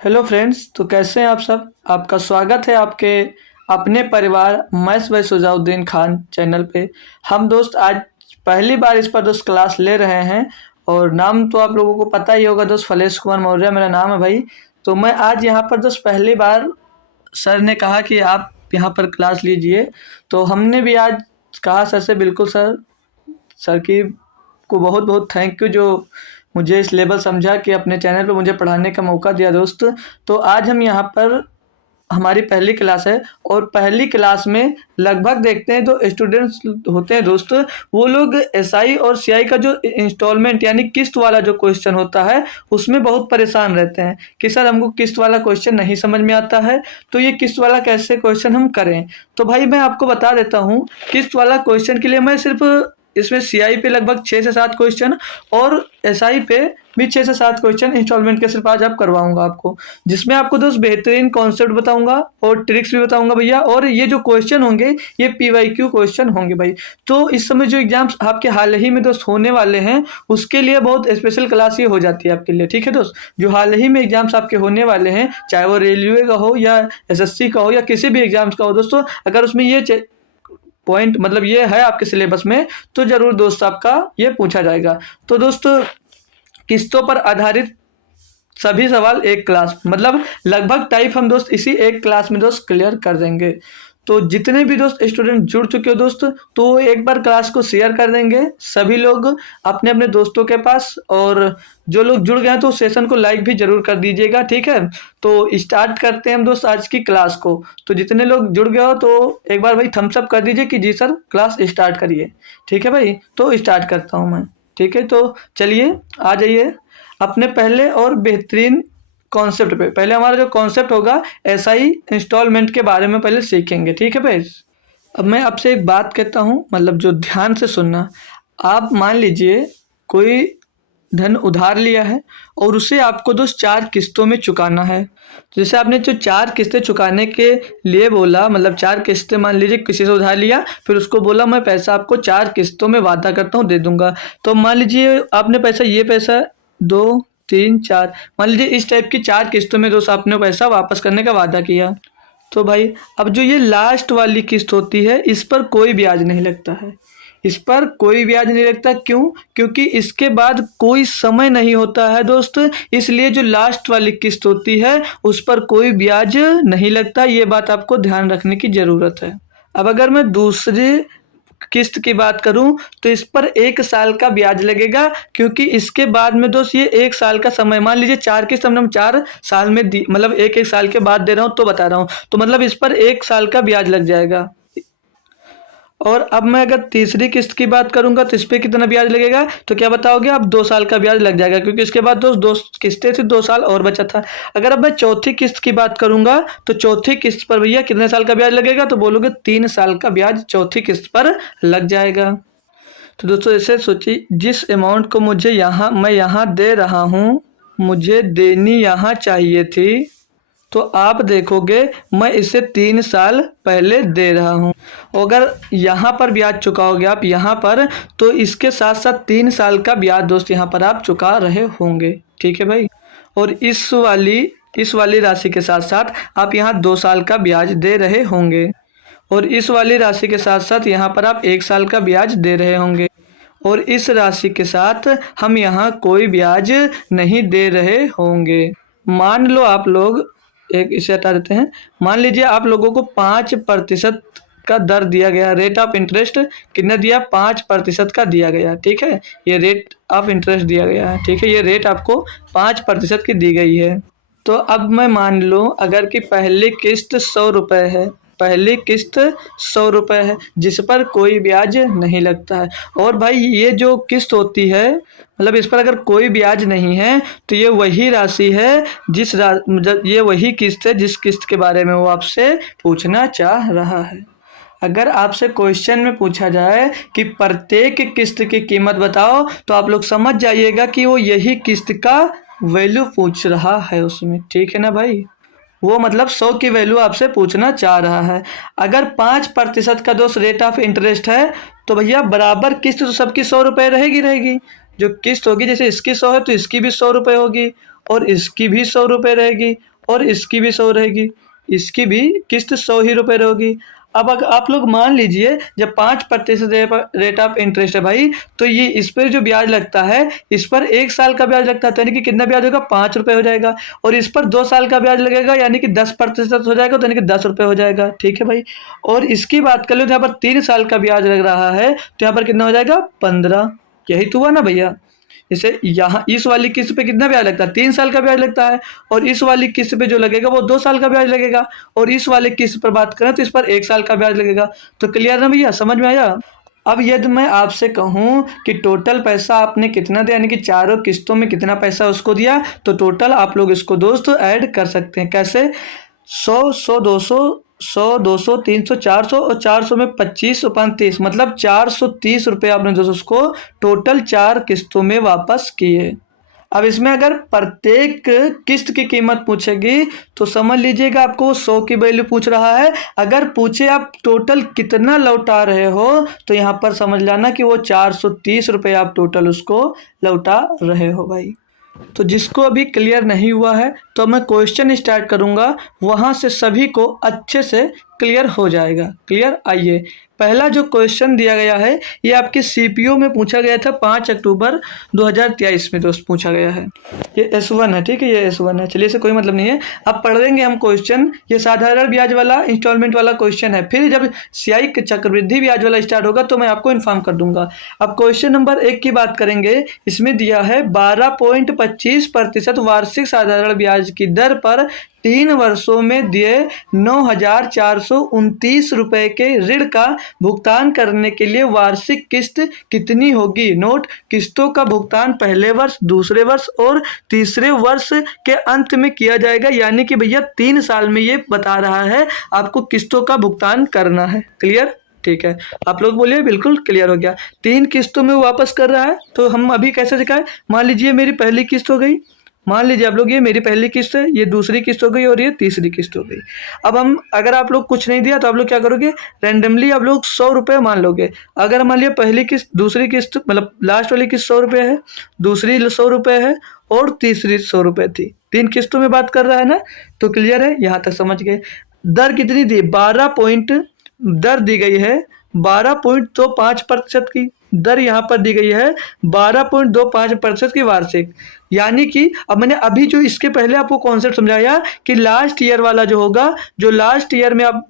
Hello friends, तो कैसे हैं आप सब। आपका स्वागत है आपके अपने परिवार maths by Sujauddin Khan channel पे। हम दोस्त आज पहली बार इस पर दोस्त क्लास ले रहे हैं और नाम तो आप लोगों को पता ही होगा दोस्त, फलेश कुमार मौर्य मेरा नाम है भाई। तो मैं आज यहाँ पर दोस्त पहली बार सर ने कहा कि आप यहाँ पर क्लास लीजिए, तो हमने भी आज कहा सर से बिल्कुल सर। सर की को बहुत बहुत थैंक यू जो मुझे इस लेवल समझा कि अपने चैनल पे मुझे पढ़ाने का मौका दिया दोस्त। तो आज हम यहाँ पर हमारी पहली क्लास है और पहली क्लास में लगभग देखते हैं जो स्टूडेंट्स होते हैं दोस्त, वो लोग एसआई और सीआई का जो इंस्टॉलमेंट यानी किस्त वाला जो क्वेश्चन होता है उसमें बहुत परेशान रहते हैं कि सर हमको किस्त वाला क्वेश्चन नहीं समझ में आता है, तो ये किस्त वाला कैसे क्वेश्चन हम करें। तो भाई मैं आपको बता देता हूँ, किस्त वाला क्वेश्चन के लिए मैं सिर्फ इसमें सीआई पे लगभग 6 से 7 क्वेश्चन और एसआई पे भी 6 से 7 क्वेश्चन इंस्टॉलमेंट के सिर्फ आज आप करवाऊंगा आपको, जिसमें आपको दोस्त बेहतरीन कॉन्सेप्ट बताऊंगा और ट्रिक्स भी बताऊंगा भैया। और ये जो क्वेश्चन होंगे ये पीवाईक्यू क्वेश्चन होंगे भाई। तो इस समय जो एग्जाम्स आपके हाल ही में दोस्त होने वाले हैं उसके लिए बहुत स्पेशल क्लास ये हो जाती है आपके लिए, ठीक है दोस्त। जो हाल ही में एग्जाम्स आपके होने वाले हैं, चाहे वो रेलवे का हो या एसएससी का हो या किसी भी एग्जाम्स का हो दोस्तों, अगर उसमें ये पॉइंट मतलब ये है आपके सिलेबस में तो जरूर दोस्त आपका ये पूछा जाएगा। तो दोस्तों किस्तों पर आधारित सभी सवाल एक क्लास मतलब लगभग टाइप हम दोस्त इसी एक क्लास में दोस्त क्लियर कर देंगे। तो जितने भी दोस्त स्टूडेंट जुड़ चुके हो दोस्त, तो एक बार क्लास को शेयर कर देंगे सभी लोग अपने अपने दोस्तों के पास, और जो लोग जुड़ गए हैं तो सेशन को लाइक भी जरूर कर दीजिएगा, ठीक है। तो स्टार्ट करते हैं हम दोस्त आज की क्लास को। तो जितने लोग जुड़ गए हो तो एक बार भाई थम्स अप कर दीजिए कि जी सर क्लास स्टार्ट करिए, ठीक है भाई। तो स्टार्ट करता हूँ मैं, ठीक है। तो चलिए आ जाइए अपने पहले और बेहतरीन कॉन्सेप्ट पे। पहले हमारा जो कॉन्सेप्ट होगा एसआई इंस्टॉलमेंट के बारे में पहले सीखेंगे, ठीक है भाई। अब मैं आपसे एक बात कहता हूँ, मतलब जो ध्यान से सुनना। आप मान लीजिए कोई धन उधार लिया है और उसे आपको दोस्त 4 किस्तों में चुकाना है। जैसे आपने जो 4 किस्तें चुकाने के लिए बोला, मतलब 4 किस्तें मान लीजिए किसी से उधार लिया, फिर उसको बोला मैं पैसा आपको 4 किस्तों में वादा करता हूँ दे दूंगा। तो मान लीजिए आपने पैसा, ये पैसा 2 3 4, मान लीजिए इस टाइप की 4 किस्तों में दोस्त आपने पैसा वापस करने का वादा किया। तो भाई अब जो ये लास्ट वाली किस्त होती है इस पर कोई ब्याज नहीं लगता है, इस पर कोई ब्याज नहीं लगता। क्यों? क्योंकि इसके बाद कोई समय नहीं होता है दोस्त, इसलिए जो लास्ट वाली किस्त होती है उस पर कोई ब्याज नहीं लगता। ये बात आपको ध्यान रखने की ज़रूरत है। अब अगर मैं दूसरी किस्त की बात करूं तो इस पर 1 साल का ब्याज लगेगा, क्योंकि इसके बाद में दोस्त ये 1 साल का समय, मान लीजिए 4 किस्त हमने 4 साल में दी, मतलब एक एक साल के बाद दे रहा हूं तो बता रहा हूं, तो मतलब इस पर 1 साल का ब्याज लग जाएगा। और अब मैं अगर तीसरी किस्त की बात करूंगा तो इस पे कितना ब्याज लगेगा, तो क्या बताओगे आप? 2 साल का ब्याज लग जाएगा, क्योंकि इसके बाद दो किस्तें थी, 2 साल और बचा था। अगर अब मैं चौथी किस्त की बात करूंगा तो चौथी किस्त पर भैया कितने साल का ब्याज लगेगा, तो बोलोगे 3 साल का ब्याज चौथी किस्त पर लग जाएगा। तो दोस्तों ऐसे सोचिए, जिस अमाउंट को मुझे मैं यहाँ दे रहा हूँ, मुझे देनी यहाँ चाहिए थी, तो आप देखोगे मैं इसे 3 साल पहले दे रहा हूँ। अगर यहाँ पर ब्याज चुकाओगे आप यहाँ पर, तो इसके साथ साथ 3 साल का ब्याज दोस्त यहाँ पर आप चुका रहे होंगे, ठीक है भाई। और इस वाली राशि के साथ साथ आप यहाँ 2 साल का ब्याज दे रहे होंगे, और इस वाली राशि के साथ साथ यहाँ पर आप 1 साल का ब्याज दे रहे होंगे, और इस राशि के साथ हम यहाँ कोई ब्याज नहीं दे रहे होंगे। मान लो आप लोग, एक इसे हटा देते हैं, मान लीजिए आप लोगों को 5% का दर दिया गया, रेट ऑफ इंटरेस्ट कितना दिया? 5% का दिया गया, ठीक है। ये रेट ऑफ इंटरेस्ट दिया गया है, ठीक है। ये रेट आपको 5% की दी गई है। तो अब मैं मान लूँ अगर कि पहली किस्त 100 रुपये है, पहली किस्त 100 रुपये है जिस पर कोई ब्याज नहीं लगता है। और भाई ये जो किस्त होती है, मतलब इस पर अगर कोई ब्याज नहीं है तो ये वही राशि है मतलब ये वही किस्त है जिस किस्त के बारे में वो आपसे पूछना चाह रहा है। अगर आपसे क्वेश्चन में पूछा जाए कि प्रत्येक किस्त की कीमत बताओ, तो आप लोग समझ जाइएगा कि वो यही किस्त का वैल्यू पूछ रहा है उसमें, ठीक है ना भाई। वो मतलब 100 की वैल्यू आपसे पूछना चाह रहा है। अगर 5% का दोस्त रेट ऑफ इंटरेस्ट है तो भैया बराबर किस्त तो सबकी 100 रुपये रहेगी रहेगी। जो किस्त होगी, जैसे इसकी 100 है तो इसकी भी 100 रुपये होगी, और इसकी भी 100 रुपये रहेगी और इसकी भी 100 रहेगी, इसकी भी किस्त 100 ही रुपये रहेगी। अब अगर आप लोग मान लीजिए जब 5% रेट ऑफ इंटरेस्ट है भाई, तो ये इस पर जो ब्याज लगता है, इस पर 1 साल का ब्याज लगता है, तो यानी कि कितना ब्याज होगा, 5 रुपये हो जाएगा। और इस पर 2 साल का ब्याज लगेगा, यानी कि 10% हो जाएगा, तो यानी कि 10 रुपये हो जाएगा। ठीक है भाई। और इसकी बात कर लो तो यहाँ पर 3 साल का ब्याज लग रहा है, तो यहाँ पर कितना हो जाएगा, 15। यही तो हुआ ना भैया। जैसे यहाँ इस वाली किस्त पे कितना ब्याज लगता है, 3 साल का ब्याज लगता है, और इस वाली किस्त पे जो लगेगा वो 2 साल का ब्याज लगेगा, और इस वाली किस्त पर बात करें तो इस पर 1 साल का ब्याज लगेगा। तो क्लियर ना भैया, समझ में आया। अब यदि मैं आपसे कहूँ कि टोटल पैसा आपने कितना दिया, यानी कि चारों किस्तों में कितना पैसा उसको दिया, तो टोटल आप लोग इसको दोस्तों ऐड कर सकते हैं। कैसे, 100, 100, 200, 100, 200, 300, 400, और 400 में 25, 35, मतलब 430 रुपये आपने दोस्तों उसको टोटल 4 किस्तों में वापस किए। अब इसमें अगर प्रत्येक किस्त की कीमत पूछेगी तो समझ लीजिएगा आपको 100 की वैल्यू पूछ रहा है। अगर पूछे आप टोटल कितना लौटा रहे हो, तो यहाँ पर समझ लेना कि वो 430 रुपये आप टोटल उसको लौटा रहे हो भाई। तो जिसको अभी क्लियर नहीं हुआ है, तो मैं क्वेश्चन स्टार्ट करूंगा, वहां से सभी को अच्छे से क्लियर हो जाएगा। क्लियर। आइए, पहला जो क्वेश्चन दिया गया है ये आपके सीपीओ में पूछा गया था 5 अक्टूबर 2023 में दोस्त पूछा गया है। ये S1 है, ठीक है, ये S1 है। चलिए, इसे कोई मतलब नहीं है, अब पढ़ लेंगे हम क्वेश्चन। ये साधारण ब्याज वाला इंस्टॉलमेंट वाला क्वेश्चन है, फिर जब सियाई चक्रवृद्धि ब्याज वाला स्टार्ट होगा तो मैं आपको इन्फॉर्म कर दूंगा। अब क्वेश्चन नंबर 1 की बात करेंगे। इसमें दिया है 12.25% वार्षिक साधारण ब्याज की दर पर 3 वर्षों में दिए 9,429 रुपए के ऋण का भुगतान करने के लिए वार्षिक किस्त कितनी होगी। नोट, किस्तों का भुगतान पहले वर्ष, दूसरे वर्ष और तीसरे वर्ष के अंत में किया जाएगा, यानी कि भैया 3 साल में ये बता रहा है आपको किस्तों का भुगतान करना है। क्लियर। ठीक है, आप लोग बोलिए बिल्कुल क्लियर हो गया। 3 किस्तों में वापस कर रहा है, तो हम अभी कैसे दिखाएं। मान लीजिए मेरी पहली किस्त हो गई, मान लीजिए आप लोग ये मेरी पहली किस्त है, ये दूसरी किस्त हो गई और ये तीसरी किस्त हो गई। अब हम, अगर आप लोग कुछ नहीं दिया तो आप लोग क्या करोगे, रैंडमली आप लोग 100 रुपये मान लोगे। अगर मान लिया पहली किस्त, दूसरी किस्त, मतलब लास्ट वाली किस्त 100 रुपये है, दूसरी 100 रुपये है और तीसरी 100 रुपये थी। 3 किस्तों में बात कर रहा है ना, तो क्लियर है, यहाँ तक समझ गए। दर कितनी दी, 12 पॉइंट दर दी गई है 12.25% की दर यहाँ पर दी गई है, 12.25% की वार्षिक। यानी कि अब मैंने अभी जो इसके पहले आपको कॉन्सेप्ट समझाया कि लास्ट ईयर वाला जो होगा, जो लास्ट ईयर में आप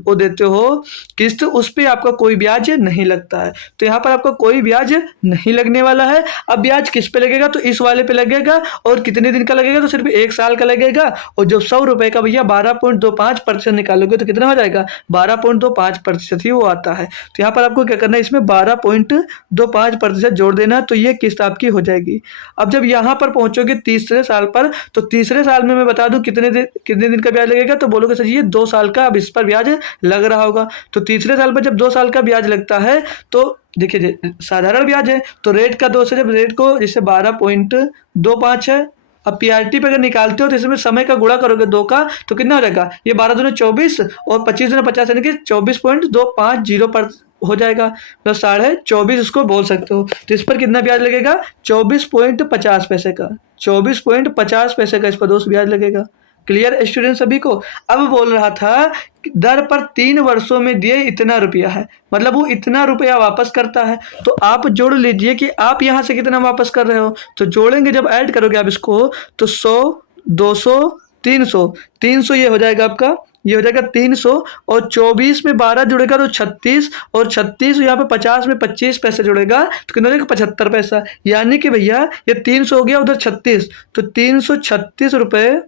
वो देते हो किस्त, उस पर आपका कोई ब्याज नहीं लगता है। तो यहाँ पर आपका कोई ब्याज नहीं लगने वाला है। अब ब्याज किस पे लगेगा, तो इस वाले पे लगेगा, और कितने दिन का लगेगा, तो सिर्फ 1 साल का लगेगा। और जब 100 रुपये का भैया 12.25% निकालोगे तो कितना हो जाएगा, 12.25% ही वो आता है। तो यहाँ पर आपको क्या करना है, इसमें 12.25% जोड़ देना, तो ये किस्त आपकी हो जाएगी। अब जब यहाँ पर पहुंचोगे तीसरे साल पर, तो तीसरे साल में मैं बता दूं कितने दिन का ब्याज लगेगा, तो बोलोगे सर ये 2 साल का अब इस पर ब्याज लग रहा होगा। तो तीसरे साल पर जब 2 साल का ब्याज लगता है, तो देखिए साधारण ब्याज है, तो रेट का 2 से जब रेट को जैसे 12.25 है, अब पीआरटी पे अगर निकालते हो तो इसमें समय का गुणा करोगे 2 का, तो कितना हो जाएगा, ये 12 दूनी 24 और 25 दूनी 50, यानी कि 24.250 पर हो जाएगा, मतलब 24.5 इसको बोल सकते हो। तो इस पर कितना ब्याज लगेगा, 24.50 पैसे का, 24.50 पैसे का इस पर दोस्त ब्याज लगेगा। क्लियर स्टूडेंट सभी को। अब बोल रहा था दर पर 3 वर्षों में दिए इतना रुपया है, मतलब वो इतना रुपया वापस करता है। तो आप जोड़ लीजिए कि आप यहाँ से कितना वापस कर रहे हो, तो जोड़ेंगे जब ऐड करोगे आप इसको, तो 100, 200, 300 ये हो जाएगा आपका, ये हो जाएगा 300, और 24 में 12 जुड़ेगा तो 36, और 36 यहाँ पे 50 में 25 पैसे जुड़ेगा तो कितना हो जाएगा, 75 पैसा। यानी कि भैया ये 300 हो गया, उधर 36, तो 336 रुपये,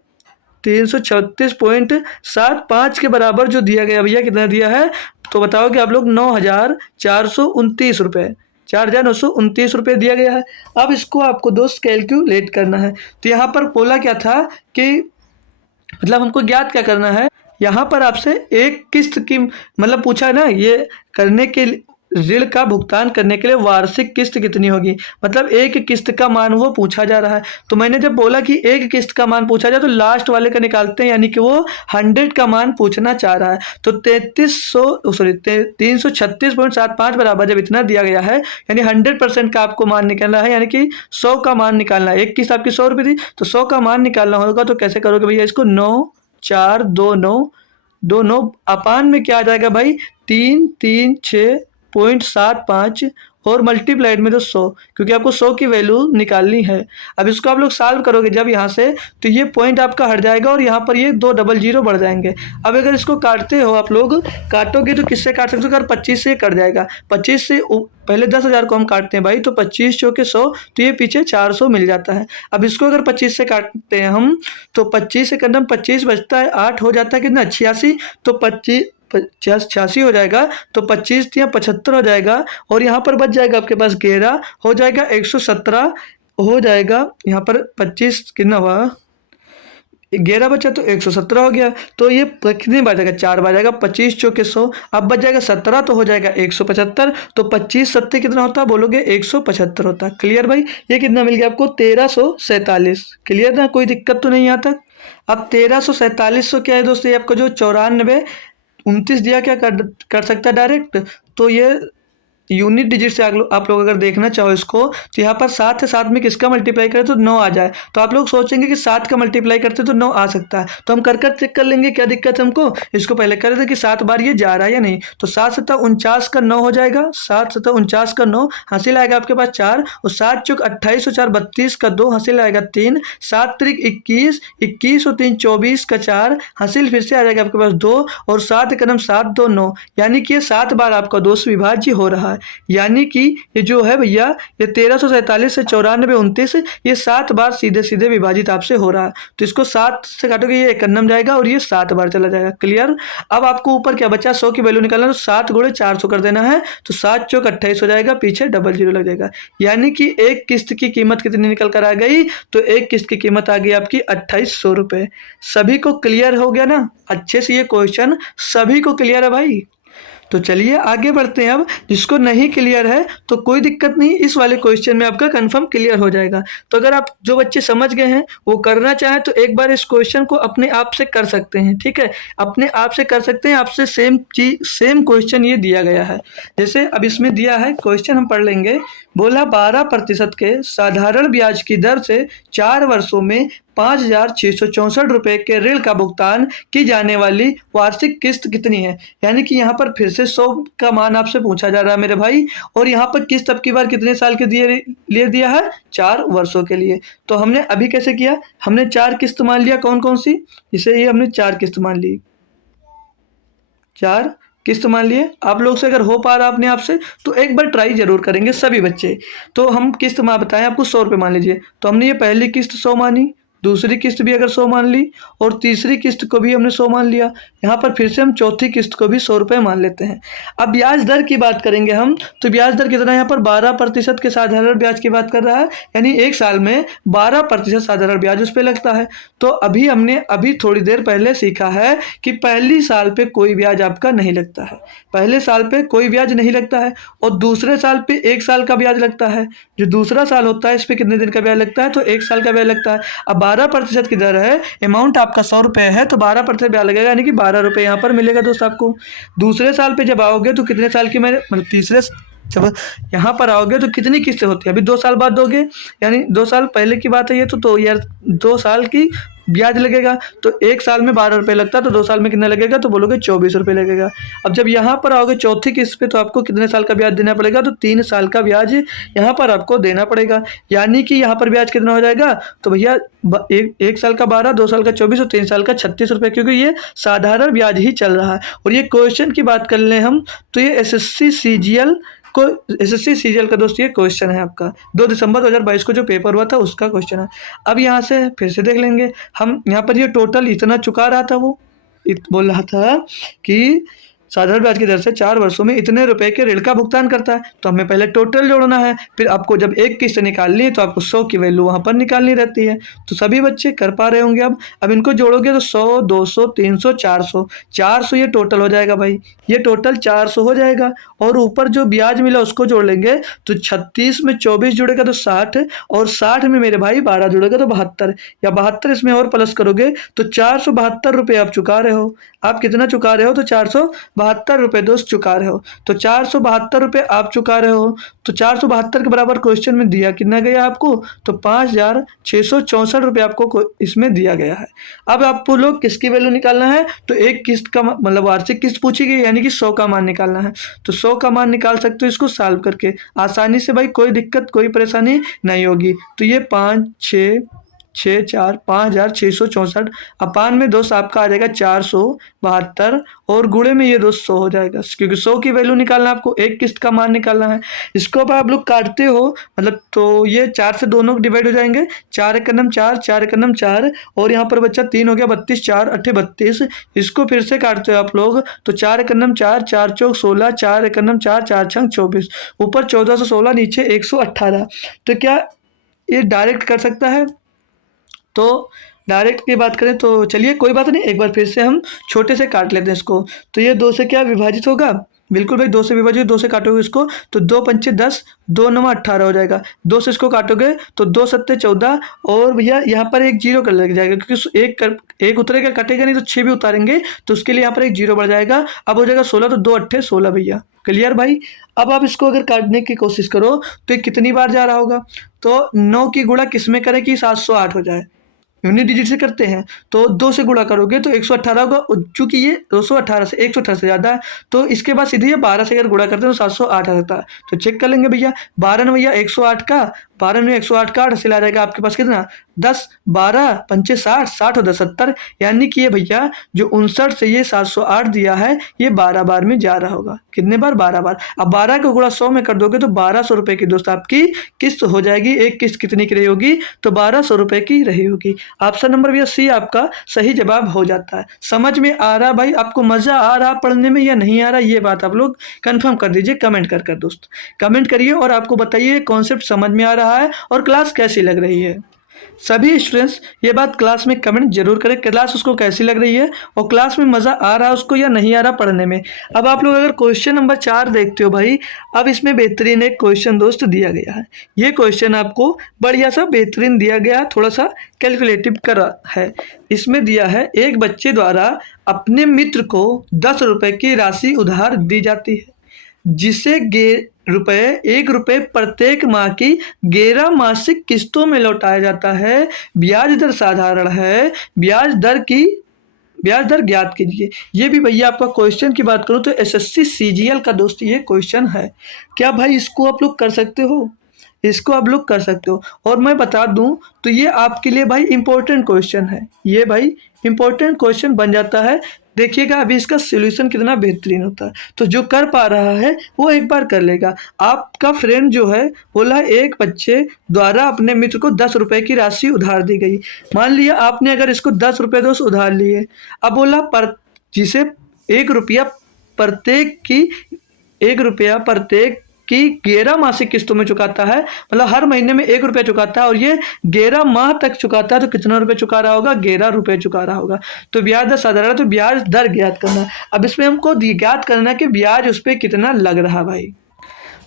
336.75 के बराबर जो दिया गया भैया, कितना दिया है, तो बताओ कि आप लोग 9,429 रुपये, 4,929 रुपये दिया गया है। अब इसको आपको दोस्त कैलकुलेट करना है। तो यहाँ पर बोला क्या था कि मतलब हमको ज्ञात क्या करना है, यहाँ पर आपसे एक किस्त की मतलब पूछा है ना, ये करने के ऋण का भुगतान करने के लिए वार्षिक किस्त कितनी होगी। मतलब एक किस्त का मान वो पूछा जा रहा है। तो मैंने जब बोला कि एक किस्त का मान पूछा जाए तो लास्ट वाले का निकालते हैं, यानी कि वो 100 का मान पूछना चाह रहा है। तो 336.75 बराबर जब इतना दिया गया है, यानी 100% का आपको मान निकालना है, यानी कि 100 का मान निकालना है। एक किस्त आपकी 100 रुपये थी तो 100 का मान निकालना होगा। तो कैसे करोगे भैया इसको, 9 4 2 9 2 9 अपान में क्या आ जाएगा भाई, 336.75 और मल्टीप्लाइड में तो 100, क्योंकि आपको 100 की वैल्यू निकालनी है। अब इसको आप लोग सॉल्व करोगे जब यहाँ से, तो ये पॉइंट आपका हट जाएगा और यहाँ पर ये 2 डबल जीरो बढ़ जाएंगे। अब अगर इसको काटते हो आप लोग, काटोगे तो किससे काट सकते हो, अगर 25 से कट जाएगा। 25 से पहले 10,000 को हम काटते हैं भाई, तो 25 चौके 100, तो ये पीछे 400 मिल जाता है। अब इसको अगर 25 से काटते हैं हम, तो 25 से कदम 25 बचता है, 8 हो जाता है कितना, 86। तो 86 हो जाएगा, तो 25 या 75 हो जाएगा, और यहाँ पर बच जाएगा आपके पास 11 हो जाएगा, 117 हो जाएगा। यहाँ पर 25 कितना हुआ, 11 बचा तो 117 हो गया। तो ये कितनी बार जाएगा, 4 बार जाएगा। 25 चौके 100, अब बच जाएगा 17, तो हो जाएगा 175। तो 25 सत्ते कितना होता है बोलोगे, 175 होता है। क्लियर भाई, ये कितना मिल गया आपको, 1347। क्लियर ना, कोई दिक्कत तो नहीं आता। अब 1347 क्या है दोस्तों, ये आपका जो 94 29 दिया, क्या कर सकता है डायरेक्ट। तो ये यूनिट डिजिट से आप लोग अगर देखना चाहो इसको, तो यहाँ पर 7 है, 7 में किसका मल्टीप्लाई करें तो 9 आ जाए। तो आप लोग सोचेंगे कि 7 का मल्टीप्लाई करते तो 9 आ सकता है, तो हम कर चेक कर लेंगे, क्या दिक्कत है हमको। इसको पहले कर देते कि 7 बार ये जा रहा है या नहीं। तो 7 सत्ता 49 का 9 हो जाएगा, 7 सत्ता 49 का 9 हासिल आएगा आपके पास 4, और 7 चौक 28 और 4 32 का 2 हासिल आएगा 3, 7 त्रिक 21, 21 और 3 24 का 4 हासिल फिर से आ जाएगा आपके पास 2, और 7 कदम 7 2 9, यानी कि ये 7 बार आपका 2 से विभाज्य हो रहा है। यानी कि ये जो है भैया, ये 1347 से 94 29, ये 7 बार सीधे सीधे विभाजित आपसे हो रहा है। तो इसको 7 से काटोगे, ये 91 जाएगा और ये 7 बार चला जाएगा। क्लियर। अब आपको ऊपर क्या बचा, 100 की वैल्यू निकालना, तो 7 गुणे 400 कर देना है, तो 7 चौक 28 हो जाएगा, पीछे डबल जीरो लग जाएगा। यानी कि एक किस्त की कीमत कितनी निकल कर आ गई, तो एक किस्त की कीमत आ गई आपकी 2800 रुपये। सभी को क्लियर हो गया ना, अच्छे से ये क्वेश्चन सभी को क्लियर है भाई। तो चलिए आगे बढ़ते हैं। अब जिसको नहीं क्लियर है तो कोई दिक्कत नहीं, इस वाले क्वेश्चन में आपका कंफर्म क्लियर हो जाएगा। तो अगर आप जो बच्चे समझ गए हैं वो करना चाहें तो एक बार इस क्वेश्चन को अपने आप से कर सकते हैं, ठीक है, अपने आप से कर सकते हैं। आपसे सेम चीज सेम क्वेश्चन ये दिया गया है। जैसे अब इसमें दिया है क्वेश्चन, हम पढ़ लेंगे। बोला 12% के साधारण ब्याज की दर से 4 वर्षों में 5,664 रुपये के ऋण का भुगतान की जाने वाली वार्षिक किस्त कितनी है। यानी कि यहाँ पर फिर से 100 का मान आपसे पूछा जा रहा है मेरे भाई, और यहाँ पर किस्त अब की बार कितने साल के लिए दिया है, 4 वर्षों के लिए। तो हमने अभी कैसे किया, हमने 4 किस्त मान लिया, कौन कौन सी, इसे ये हमने 4 किस्त मान ली, 4 किस्त मान लिए। आप लोग से अगर हो पा रहा अपने आप से तो एक बार ट्राई जरूर करेंगे सभी बच्चे। तो हम किस्त मान बताएं आपको, 100 रुपये मान लीजिए। तो हमने ये पहली किस्त 100 मानी, दूसरी किस्त भी अगर 100 मान ली, और तीसरी किस्त को भी हमने 100 मान लिया। यहाँ पर फिर से हम चौथी किस्त को भी 100 रुपये मान लेते हैं। अब ब्याज दर की बात करेंगे हम, तो ब्याज दर कितना है, यहाँ पर 12% के साधारण ब्याज की बात कर रहा है, यानी एक साल में 12% साधारण ब्याज उस पर लगता है। तो हमने थोड़ी देर पहले सीखा है कि पहली साल पे कोई ब्याज आपका नहीं लगता है, पहले साल पे कोई ब्याज नहीं लगता है, और दूसरे साल पे 1 साल का ब्याज लगता है। जो दूसरा साल होता है इस पे कितने दिन का ब्याज लगता है, तो 1 साल का ब्याज लगता है। अब 12% की दर है, अमाउंट आपका 100 रुपये है, तो 12% ब्याज लगेगा, यानी कि 12 रुपये यहाँ पर मिलेगा दोस्त आपको। दूसरे साल पे जब आओगे तो कितने साल की, मैंने मतलब तीसरे जब यहाँ पर आओगे तो कितनी किस्तें होती है, अभी 2 साल बाद दोगे, यानी 2 साल पहले की बात है ये, तो यार 2 साल की ब्याज लगेगा। तो 1 साल में 12 रुपये लगता है, तो 2 साल में कितना लगेगा, तो बोलोगे 24 रुपये लगेगा। अब जब यहाँ पर आओगे चौथी किस्त पे, तो आपको कितने साल का ब्याज देना पड़ेगा, तो 3 साल का ब्याज यहाँ पर आपको देना पड़ेगा। यानी कि यहाँ पर ब्याज कितना हो जाएगा, तो भैया 1 साल का 12, 2 साल का 24 और 3 साल का 36 रुपये, क्योंकि ये साधारण ब्याज ही चल रहा है। और ये क्वेश्चन की बात कर लें हम, तो ये एसएससी सीजीएल का दोस्त ये क्वेश्चन है आपका 2 दिसंबर 2022 को जो पेपर हुआ था उसका क्वेश्चन है। अब यहाँ से फिर से देख लेंगे हम, यहाँ पर ये टोटल इतना चुका रहा था, वो बोल रहा था कि साधारण ब्याज की दर से 4 वर्षों में इतने रुपए के ऋण का भुगतान करता है। तो हमें पहले टोटल जोड़ना है, फिर आपको जब एक किस्त निकालनी है तो आपको 100 की वैल्यू वहाँ पर निकालनी रहती है। तो सभी बच्चे कर पा रहे होंगे। अब इनको जोड़ोगे तो 100, 200, 300, 400, 400 ये टोटल हो जाएगा भाई, ये टोटल 400 हो जाएगा। और ऊपर जो ब्याज मिला उसको जोड़ लेंगे तो 36 में 24 जुड़ेगा तो 60, और 60 में मेरे भाई 12 जुड़ेगा तो 72, या 72 इसमें और प्लस करोगे तो 472 रुपये आप चुका रहे हो। आप कितना चुका रहे हो? तो 472 रुपये दोस्त चुका रहे हो। तो 472 रुपये आप चुका रहे हो। तो 472 के बराबर क्वेश्चन में दिया कितना गया आपको? तो 5,664 रुपये आपको इसमें दिया गया है। अब आपको लोग किसकी वैल्यू निकालना है? तो एक किस्त का मतलब वार्षिक किस्त पूछी गई, यानी कि 100 का मान निकालना है। तो 100 का मान निकाल सकते हो इसको सॉल्व करके आसानी से भाई, कोई दिक्कत कोई परेशानी नहीं होगी। तो ये 5, 6, 6, 4, 5,664 अपान में दोस्त आपका आ जाएगा 472, और गुणे में ये दोस्त 100 हो जाएगा, क्योंकि 100 की वैल्यू निकालना आपको एक किस्त का मान निकालना है। इसको अब आप लोग काटते हो मतलब, तो ये 4 से दोनों डिवाइड हो जाएंगे, 4 एक नम 4, 4 एक नम 4, और यहाँ पर बच्चा 3 हो गया, 32, 4 8 32। इसको फिर से काटते हो आप लोग तो 4 एक नम 4, 4 चौक 16, 4 एक नम 4, 4 छंग 24, ऊपर 1416, नीचे 118। तो क्या ये डायरेक्ट कर सकता है? तो डायरेक्ट की बात करें तो चलिए कोई बात नहीं, एक बार फिर से हम छोटे से काट लेते हैं इसको। तो ये 2 से क्या विभाजित होगा? बिल्कुल भाई 2 से विभाजित, 2 से काटोगे इसको तो 2 पंचे 10, 2 नवा 18 हो जाएगा। 2 से इसको काटोगे तो 2 सत्ते 14, और भैया यहाँ पर एक जीरो कर लग जाएगा, क्योंकि एक उतरेगा कटेगा नहीं तो 6 भी उतारेंगे, तो उसके लिए यहाँ पर एक जीरो बढ़ जाएगा। अब हो जाएगा 16, तो 2 अट्ठे 16 भैया। क्लियर भाई? अब आप इसको अगर काटने की कोशिश करो तो ये कितनी बार जा रहा होगा? तो 9 की गुणा किस में करें कि 708 हो जाए? यूनिट डिजिट से करते हैं, तो 2 से गुणा करोगे तो 118 होगा। चूंकि ये 218 से 118 से ज़्यादा है, तो इसके बाद सीधे ये 12 से अगर गुणा करते हैं तो 708 आ जाता है। तो चेक कर लेंगे भैया, 12 भैया 108 का, 12 में 108 का 8 हासिल आ जाएगा आपके पास कितना? 10, 12 पंचे 60, 60 और 10 70, यानी कि ये भैया जो 59 से ये 708 दिया है, ये 12 बार में जा रहा होगा। कितने बार? 12 बार। अब 12 को गुणा 100 में कर दोगे तो 1200 रुपये की दोस्त आपकी किस्त हो जाएगी। एक किस्त कितनी की रही होगी? तो 1200 रुपये की रही होगी। ऑप्शन नंबर भैया सी आपका सही जवाब हो जाता है। समझ में आ रहा भाई? आपको मजा आ रहा पढ़ने में या नहीं आ रहा, ये बात आप लोग कंफर्म कर दीजिए कमेंट कर दोस्त। कमेंट करिए और आपको बताइए कॉन्सेप्ट समझ में आ रहा है और क्लास कैसी लग रही है। सभी स्टूडेंट्स ये बात क्लास में कमेंट जरूर करें, क्लास उसको कैसी लग रही है और क्लास में मज़ा आ रहा है उसको या नहीं आ रहा पढ़ने में। अब आप लोग अगर क्वेश्चन नंबर 4 देखते हो भाई, अब इसमें बेहतरीन एक क्वेश्चन दोस्त दिया गया है। ये क्वेश्चन आपको बढ़िया सा बेहतरीन दिया गया है, थोड़ा सा कैलकुलेटिव कर है। इसमें दिया है एक बच्चे द्वारा अपने मित्र को 10 रुपये की राशि उधार दी जाती है, जिसे 1 रुपये प्रत्येक माह की 11 मासिक किस्तों में लौटाया जाता है। ब्याज दर साधारण है, ब्याज दर ज्ञात कीजिए। ये भी भैया आपका क्वेश्चन की बात करूँ तो एसएससी सीजीएल का दोस्त ये क्वेश्चन है। क्या भाई इसको आप लोग कर सकते हो? इसको आप लोग कर सकते हो। और मैं बता दूं तो ये आपके लिए भाई इंपॉर्टेंट क्वेश्चन है, ये भाई इंपॉर्टेंट क्वेश्चन बन जाता है। देखिएगा अभी इसका सॉल्यूशन कितना बेहतरीन होता है। तो जो कर पा रहा है वो एक बार कर लेगा। आपका फ्रेंड जो है बोला एक बच्चे द्वारा अपने मित्र को 10 रुपये की राशि उधार दी गई। मान लिया आपने अगर इसको 10 रुपये दोस्त उधार लिए, अब बोला पर जिसे 1 रुपया प्रत्येक की 1 रुपया प्रत्येक की 11 मासिक किस्तों में चुकाता है, मतलब हर महीने में 1 रुपया चुकाता है और ये 11 माह तक चुकाता है। तो कितना रुपये चुका रहा होगा? 11 रुपये चुका रहा होगा। तो ब्याज दर साधारण है, तो ब्याज दर ज्ञात करना। अब इसमें हमको ज्ञात करना है कि ब्याज उस पर कितना लग रहा भाई।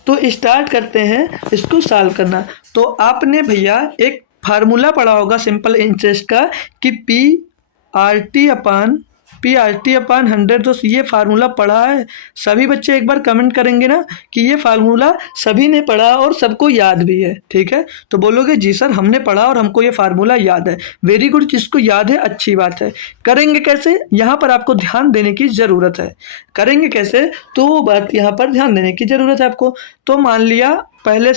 तो स्टार्ट करते हैं इसको सॉल्व करना। तो आपने भैया एक फार्मूला पढ़ा होगा सिंपल इंटरेस्ट का कि PRT अपान 100 दोस्त, ये फार्मूला पढ़ा है सभी बच्चे? एक बार कमेंट करेंगे ना कि ये फार्मूला सभी ने पढ़ा और सबको याद भी है, ठीक है? तो बोलोगे जी सर हमने पढ़ा और हमको ये फार्मूला याद है। वेरी गुड, जिसको याद है अच्छी बात है। करेंगे कैसे? यहाँ पर आपको ध्यान देने की ज़रूरत है। करेंगे कैसे? तो वो बात यहाँ पर ध्यान देने की ज़रूरत है आपको। तो मान लिया पहले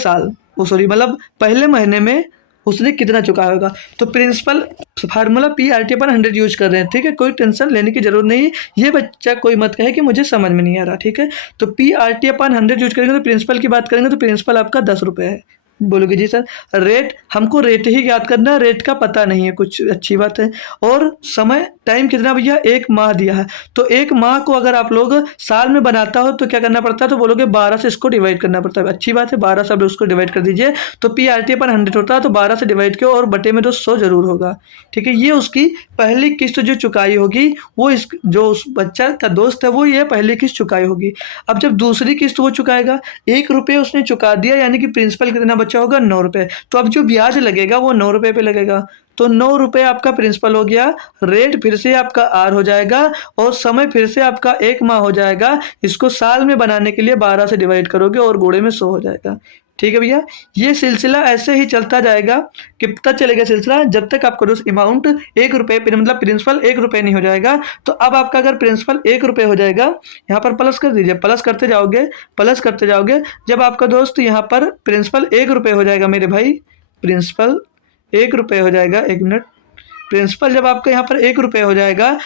महीने में उसने कितना चुकाया होगा। तो प्रिंसिपल फार्मूला PRT पर 100 यूज कर रहे हैं, ठीक है? कोई टेंशन लेने की जरूरत नहीं। ये बच्चा कोई मत कहे कि मुझे समझ में नहीं आ रहा, ठीक है? तो PRT अपन 100 यूज करेंगे। तो प्रिंसिपल की बात करेंगे तो प्रिंसिपल आपका 10 रुपये है। बोलोगे जी सर रेट, हमको रेट ही याद करना है, रेट का पता नहीं है कुछ, अच्छी बात है। और समय टाइम कितना भैया, 1 माह दिया है। तो 1 माह को अगर आप लोग साल में बनाता हो तो क्या करना पड़ता है, तो बोलोगे 12 से इसको डिवाइड करना पड़ता है। अच्छी बात है, 12 से आप उसको डिवाइड कर दीजिए तो PRT पर 100 होता है, तो 12 से डिवाइड किया और बटे में तो 100 जरूर होगा। ठीक है, ये उसकी पहली किस्त जो चुकाई होगी, वो इस जो उस बच्चा का दोस्त है वो ये पहली किस्त चुकाई होगी। अब जब दूसरी किस्त वो चुकाएगा, 1 रुपये उसने चुका दिया, यानी कि प्रिंसिपल कितना बचा होगा, 9 रुपये। तो अब जो ब्याज लगेगा वो 9 रुपये पे लगेगा। तो 9 रुपये आपका प्रिंसिपल हो गया, रेट फिर से आपका आर हो जाएगा और समय फिर से आपका 1 माह हो जाएगा। इसको साल में बनाने के लिए 12 से डिवाइड करोगे और गुणे में 100 हो जाएगा। ठीक है भैया, ये सिलसिला ऐसे ही चलता जाएगा। कब तक चलेगा सिलसिला, जब तक आपका दोस्त अमाउंट 1 रुपये मतलब प्रिंसिपल 1 रुपये नहीं हो जाएगा। तो अब आपका अगर प्रिंसिपल 1 रुपये हो जाएगा, यहाँ पर प्लस कर दीजिए, प्लस करते जाओगे, प्लस करते जाओगे। जब आपका दोस्त यहाँ पर प्रिंसिपल 1 रुपये हो जाएगा मेरे भाई, प्रिंसिपल 1 रुपये हो जाएगा, 1 मिनट, प्रिंसिपल जब आपका यहाँ पर 1 रुपये हो जाएगा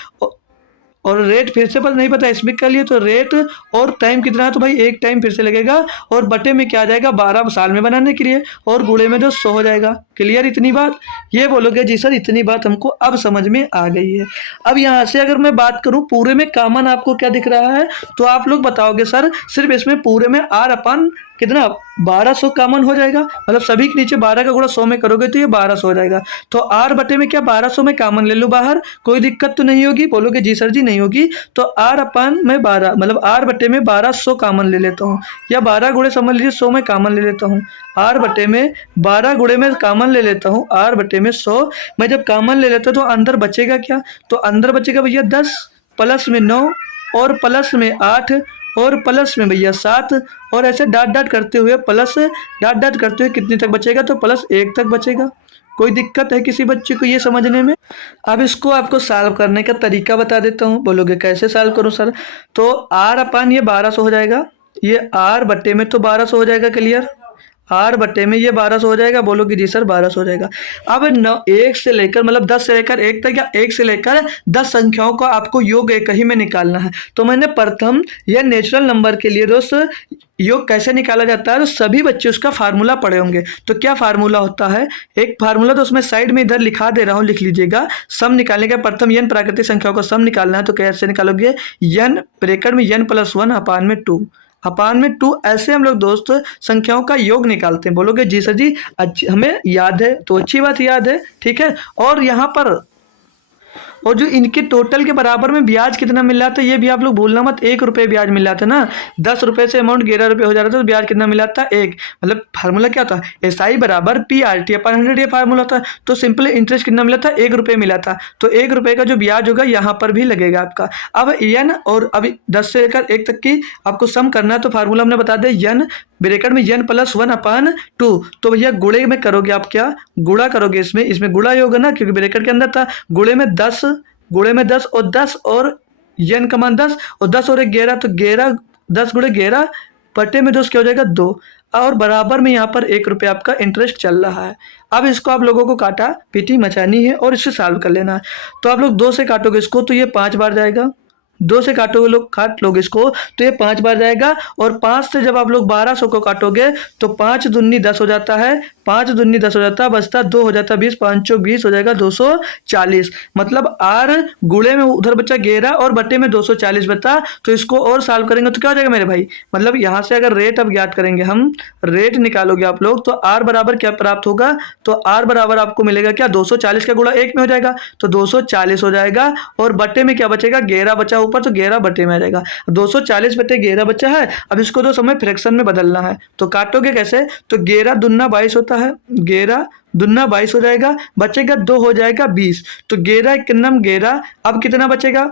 और रेट फिर से नहीं पता इसमें कर लिए, तो रेट और टाइम कितना है, तो भाई 1 टाइम फिर से लगेगा और बटे में क्या आ जाएगा, 12 साल में बनाने के लिए और गुणे में तो 100 हो जाएगा। क्लियर इतनी बात, ये बोलोगे जी सर इतनी बात हमको अब समझ में आ गई है। अब यहाँ से अगर मैं बात करूँ पूरे में कॉमन आपको क्या दिख रहा है, तो आप लोग बताओगे सर सिर्फ इसमें पूरे में आर अपन कितना 1200 कॉमन हो जाएगा, मतलब सभी के नीचे 12 का गुणा 100 में करोगे तो ये 1200 हो जाएगा। तो आर बटे में क्या 1200 में कॉमन ले लो बाहर, कोई दिक्कत तो नहीं होगी, बोलोगे जी सर जी नहीं होगी। तो आर अपन में 12 मतलब आर बटे में 1200 कॉमन ले लेता हूँ, या 12 गुणे समझ लीजिए 100 में कॉमन ले लेता हूँ। आर बटे में 12 गुणे में कॉमन ले लेता हूँ, आर बटे में 100 मैं जब कॉमन ले लेता हूँ तो अंदर बचेगा क्या, तो अंदर बचेगा भैया 10 प्लस में 9 और प्लस में 8 और प्लस में भैया 7 और ऐसे डाट डाट करते हुए प्लस डाट डाट करते हुए कितने तक बचेगा, तो प्लस 1 तक बचेगा। कोई दिक्कत है किसी बच्चे को ये समझने में? अब इसको आपको सॉल्व करने का तरीका बता देता हूँ। बोलोगे कैसे सॉल्व करूँ सर, तो आर अपन ये 1200 हो जाएगा, ये आर बट्टे में तो 1200 हो जाएगा। क्लियर, आर बट्टे में ये 1200 हो जाएगा, बोलोगे जी सर 1200 हो जाएगा। अब 1 से लेकर मतलब 10 से लेकर 1 तक या 1 से लेकर 10 संख्याओं का आपको योग एक ही में निकालना है। तो मैंने प्रथम यह नेचुरल नंबर के लिए दोस्त योग कैसे निकाला जाता है, तो सभी बच्चे उसका फार्मूला पढ़े होंगे। तो क्या फार्मूला होता है, एक फार्मूला तो उसमें साइड में इधर लिखा दे रहा हूँ, लिख लीजिएगा। सम निकालने का प्रथम n प्राकृतिक संख्याओं का सम निकालना है, तो कैसे निकालोगे, n ब्रैकेट में n + 1 अपान में 2 अपान में 2, ऐसे हम लोग दोस्त संख्याओं का योग निकालते हैं। बोलोगे जी सर जी हमें याद है, तो अच्छी बात याद है, ठीक है। और यहाँ पर और जो इनके टोटल के बराबर में ब्याज कितना मिल रहा था ये भी आप लोग भूलना मत, 1 रुपये ब्याज मिल रहा था ना, 10 रुपये से अमाउंट 11 रुपये हो जा रहा था, तो ब्याज कितना मिला था 1। मतलब फार्मूला क्या था, SI बराबर PRT अपन 100 ये फार्मूला था। तो सिंपल इंटरेस्ट कितना मिला था, 1 रुपये मिला था, तो 1 रुपये का जो ब्याज होगा यहाँ पर भी लगेगा आपका। अब n और अभी 10 से लेकर 1 तक की आपको सम करना है, तो फार्मूला हमने बता दिया, n ब्रैकेट में n + 1 अपान 2। तो भैया गुणे में करोगे आप क्या, गुणा करोगे, इसमें गुणा ही होगा ना, क्योंकि ब्रैकेट के अंदर था। गुणे में 10 और 10 और n का मान 10 और 10 और 11, तो 11 10 गुणे 11 बटे में 2 क्या हो जाएगा 2, और बराबर में यहाँ पर 1 रुपये आपका इंटरेस्ट चल रहा है। अब इसको आप लोगों को काटा पीटी मचानी है और इससे सॉल्व कर लेना है। तो आप लोग 2 से काटोगे इसको तो ये 5 बार जाएगा, 2 से काटोगे लोग काट लोगे इसको तो ये 5 बार जाएगा, और 5 से जब आप लोग 1200 को काटोगे तो 5 दूनी 10 हो जाता है, 5 दूनी 10 हो जाता है, बचता 2 हो जाता है 20, 5 20 हो जाएगा 240। मतलब आर गुणे में उधर बचा 11 और बटे में 240 बता। तो इसको और सॉल्व करेंगे तो क्या हो जाएगा मेरे भाई, मतलब यहाँ से अगर रेट अब ज्ञात करेंगे हम, रेट निकालोगे आप लोग, तो आर बराबर क्या प्राप्त होगा, तो आर बराबर आपको मिलेगा क्या, 240 का गुणा 1 में हो जाएगा तो 240 हो जाएगा, और बटे में क्या बचेगा, 11 बचा ऊपर, तो 11 बटे में आ जाएगा, 240 बटे 11 बचा है। अब इसको तो समय फ्रैक्शन में बदलना है, तो काटोगे कैसे, तो 11 दूना 22 होता है, 11 दूना 22 हो जाएगा, बचेगा 2 हो जाएगा 20, तो 11 एक नम 11, अब कितना बचेगा,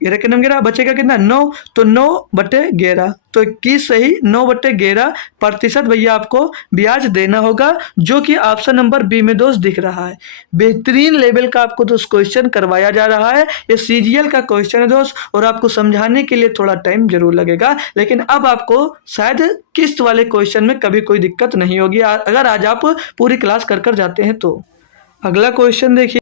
11 के नम 11 बचेगा कितना 9, तो 9 बटे 11, तो 21 सही 9 बटे 11 प्रतिशत भैया आपको ब्याज देना होगा, जो कि ऑप्शन नंबर बी में दोस्त दिख रहा है। बेहतरीन लेवल का आपको दोस्त क्वेश्चन करवाया जा रहा है, ये CGL का क्वेश्चन है दोस्त, और आपको समझाने के लिए थोड़ा टाइम जरूर लगेगा, लेकिन अब आपको शायद किस्त वाले क्वेश्चन में कभी कोई दिक्कत नहीं होगी अगर आज आप पूरी क्लास कर जाते हैं तो। अगला क्वेश्चन देखिए,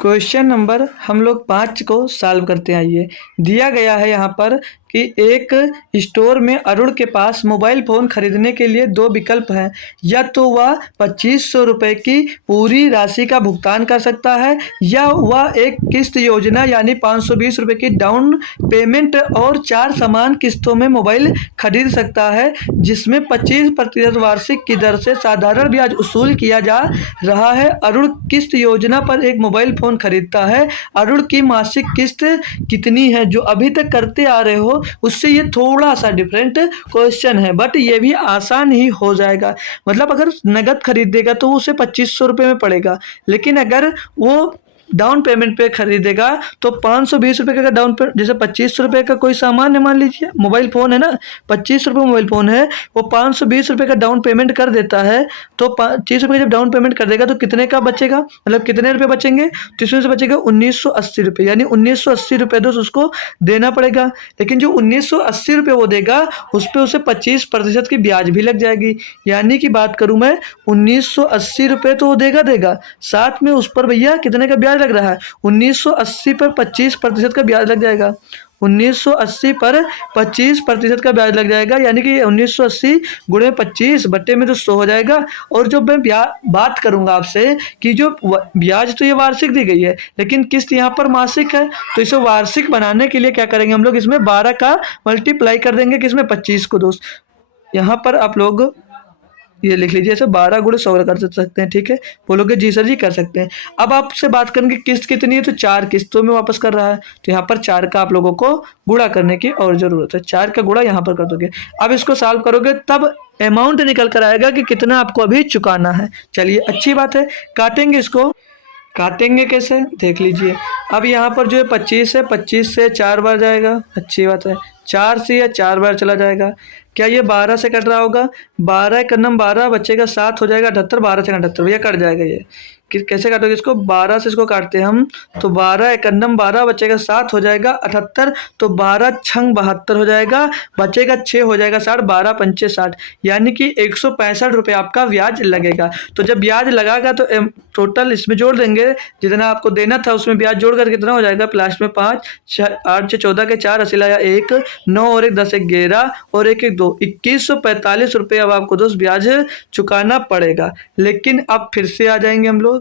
क्वेश्चन नंबर हम लोग 5 को सॉल्व करते हैं। आइए, दिया गया है यहाँ पर कि एक स्टोर में अरुण के पास मोबाइल फ़ोन खरीदने के लिए दो विकल्प हैं, या तो वह 2500 रुपये की पूरी राशि का भुगतान कर सकता है, या वह एक किस्त योजना यानी 520 रुपये की डाउन पेमेंट और 4 समान किस्तों में मोबाइल खरीद सकता है, जिसमें 25% वार्षिक की दर से साधारण ब्याज वसूल किया जा रहा है। अरुण किस्त योजना पर एक मोबाइल फ़ोन खरीदता है। अरुण की मासिक किस्त कितनी है? जो अभी तक करते आ रहे हो उससे ये थोड़ा सा डिफरेंट क्वेश्चन है, बट ये भी आसान ही हो जाएगा। मतलब अगर नगद खरीदेगा तो उसे 2500 रुपये में पड़ेगा, लेकिन अगर वो डाउन पेमेंट पे खरीदेगा तो 520 रुपये का डाउन पेमेंट, जैसे 2500 रुपये का कोई सामान है, मान लीजिए मोबाइल फ़ोन है ना, 2500 रुपये मोबाइल फ़ोन है, वो 520 रुपये का डाउन पेमेंट कर देता है, तो 25 रुपये जब डाउन पेमेंट कर देगा तो कितने का बचेगा, मतलब कितने रुपये बचेंगे, तो इसमें से बचेगा 1980 रुपये, यानी 1980 रुपये दोस्त उसको देना पड़ेगा। लेकिन जो 1980 रुपये वो देगा उस पर उसे 25% की ब्याज भी लग जाएगी, यानी कि बात करूँ मैं 1980 रुपये तो वो देगा, साथ में उस पर भैया कितने का ब्याज लग रहा है, 1980 पर 25% का ब्याज लग जाएगा। 1980 पर 25% का ब्याज लग जाएगा, यानी कि 1980 गुणे 25 बट्टे में तो 100 हो जाएगा। और जो मैं बात करूंगा आपसे कि जो ब्याज तो ये वार्षिक दी गई है, लेकिन किस्त यहाँ पर मासिक है, तो इसे वार्षिक बनाने के लिए क्या करेंगे हम लोग, इसमें 12 का मल्टीप्लाई कर देंगे, किसमें 25 को दोस्त। यहाँ पर आप लोग ये लिख लीजिए, ऐसे 12 गुणे 100 कर सकते हैं, ठीक है। बोलोगे जी सर जी कर सकते हैं। अब आपसे बात करेंगे किस्त कितनी है, तो 4 किस्तों में वापस कर रहा है, तो यहाँ पर 4 का आप लोगों को गुणा करने की और जरूरत है, 4 का गुणा यहाँ पर कर दोगे। अब इसको सॉल्व करोगे तब अमाउंट निकल कर आएगा कि कितना आपको अभी चुकाना है। चलिए अच्छी बात है, काटेंगे इसको। काटेंगे कैसे देख लीजिए। अब यहाँ पर जो है 25 है, 25 से 4 बार जाएगा, अच्छी बात है, 4 से या 4 बार चला जाएगा। क्या ये 12 से कट रहा होगा, 12 एक नम 12 बचेगा, 7 हो जाएगा 78, 12 से 78 भैया कट जाएगा ये। कैसे काटोगे इसको, 12 से इसको काटते हैं हम, तो 12 एक नम 12 बचेगा, 7 हो जाएगा 78, तो 12 छंग 72 हो जाएगा, बचेगा 6 हो जाएगा 60, 12 पंचे 60, यानी कि 165 रुपये आपका ब्याज लगेगा। तो जब ब्याज लगागा तो टोटल इसमें जोड़ देंगे, जितना आपको देना था उसमें ब्याज जोड़ कर कितना हो जाएगा, लास्ट में 5, 8 से 14 के 4 80 लाया 1, 9 और 1 10 11 और 1 1 2 2145 रुपये अब आपको दोस्त ब्याज चुकाना पड़ेगा। लेकिन अब फिर से आ जाएंगे हम लोग,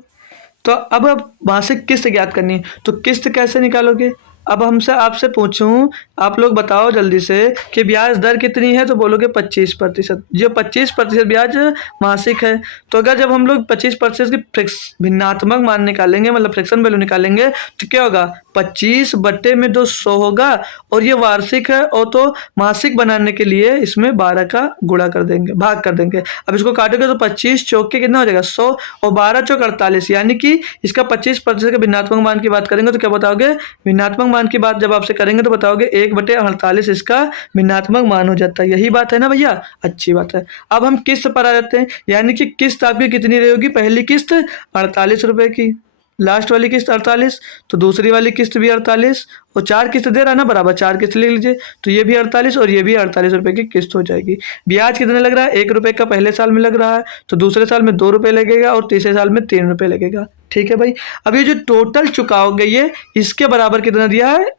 तो अब मासिक किस्त ज्ञात करनी है, तो किस्त कैसे निकालोगे। अब हमसे आपसे पूछूं, आप लोग बताओ जल्दी से कि ब्याज दर कितनी है, तो बोलोगे 25%। जो 25% ब्याज मासिक है, तो अगर जब हम लोग 25% की भिन्नात्मक मान निकालेंगे, मतलब फ्रैक्शन वैल्यू निकालेंगे, तो क्या होगा, 25 बट्टे में 200 होगा, और ये वार्षिक है, और तो मासिक बनाने के लिए इसमें 12 का गुणा कर देंगे, भाग कर देंगे। अब इसको काटोगे तो 25 चौक के कितना हो जाएगा 100, और 12 चौक 48, यानी कि इसका 25% के भिन्नात्मक मान की बात करेंगे तो क्या बताओगे, भिन्नात्मक मान की बात जब आपसे करेंगे तो बताओगे 1/48 इसका भिन्नात्मक मान हो जाता है। यही बात है ना भैया, अच्छी बात है। अब हम किस्त पर आ जाते हैं, यानी कि किस्त आपकी कितनी रहेगी, पहली किस्त 48 रुपए की, लास्ट वाली किस्त 48, तो दूसरी वाली किस्त भी 48, और 4 किस्त दे रहा है ना, बराबर 4 किस्त लिख लीजिए, तो ये भी 48 और ये भी 48 रुपए की किस्त हो जाएगी। ब्याज कितने लग रहा है, 1 रुपये का पहले साल में लग रहा है, तो दूसरे साल में 2 रुपये लगेगा, और तीसरे साल में 3 रुपये लगेगा, ठीक है भाई। अब ये जो टोटल चुकाओगे ये इसके बराबर कितना दिया है,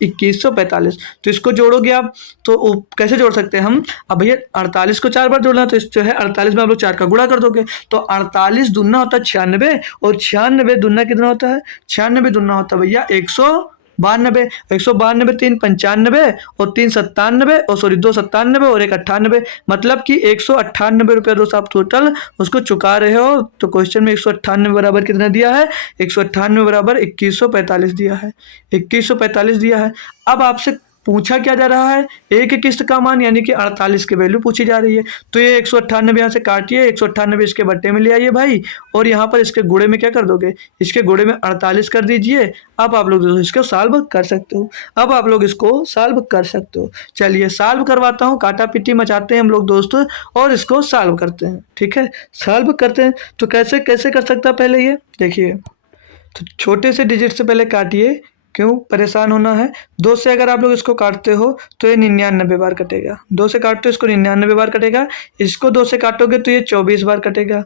2145, तो इसको जोड़ोगे आप, तो कैसे जोड़ सकते हैं हम, अब भैया 48 को 4 बार जोड़ना, तो इस जो है 48 में आप लोग 4 का गुणा कर दोगे, तो 48 दूना होता है 96, और 96 दूना कितना होता है, 96 दूना होता है भैया 192, 192 3 95 और 3 97, और सॉरी 2 97 और 1 98, मतलब कि 198 रुपये दोस्त आप टोटल उसको चुका रहे हो। तो क्वेश्चन में 198 बराबर कितना दिया है, 198 बराबर 2145 दिया है, 2145 दिया है। अब आपसे पूछा क्या जा रहा है, एक किस्त का मान, यानी कि 48 की वैल्यू पूछी जा रही है, तो ये 198 यहाँ से काटिए, 198 इसके बट्टे में ले आइए भाई, और यहाँ पर इसके गुणे में क्या कर दोगे, इसके गुणे में 48 कर दीजिए। अब आप लोग इसको सॉल्व कर सकते हो, अब आप लोग इसको सॉल्व कर सकते हो। चलिए सॉल्व करवाता हूँ, काटा पिटी मचाते हैं हम लोग दोस्त, और इसको सॉल्व करते हैं, ठीक है, सॉल्व करते हैं। तो कैसे कैसे कर सकता है, पहले ये देखिए, तो छोटे से डिजिट से पहले काटिए, क्यों परेशान होना है। 2 से अगर आप लोग इसको काटते हो तो ये 99 बार कटेगा, 2 से काटते हो इसको 99 बार कटेगा, इसको 2 से काटोगे तो ये 24 बार कटेगा।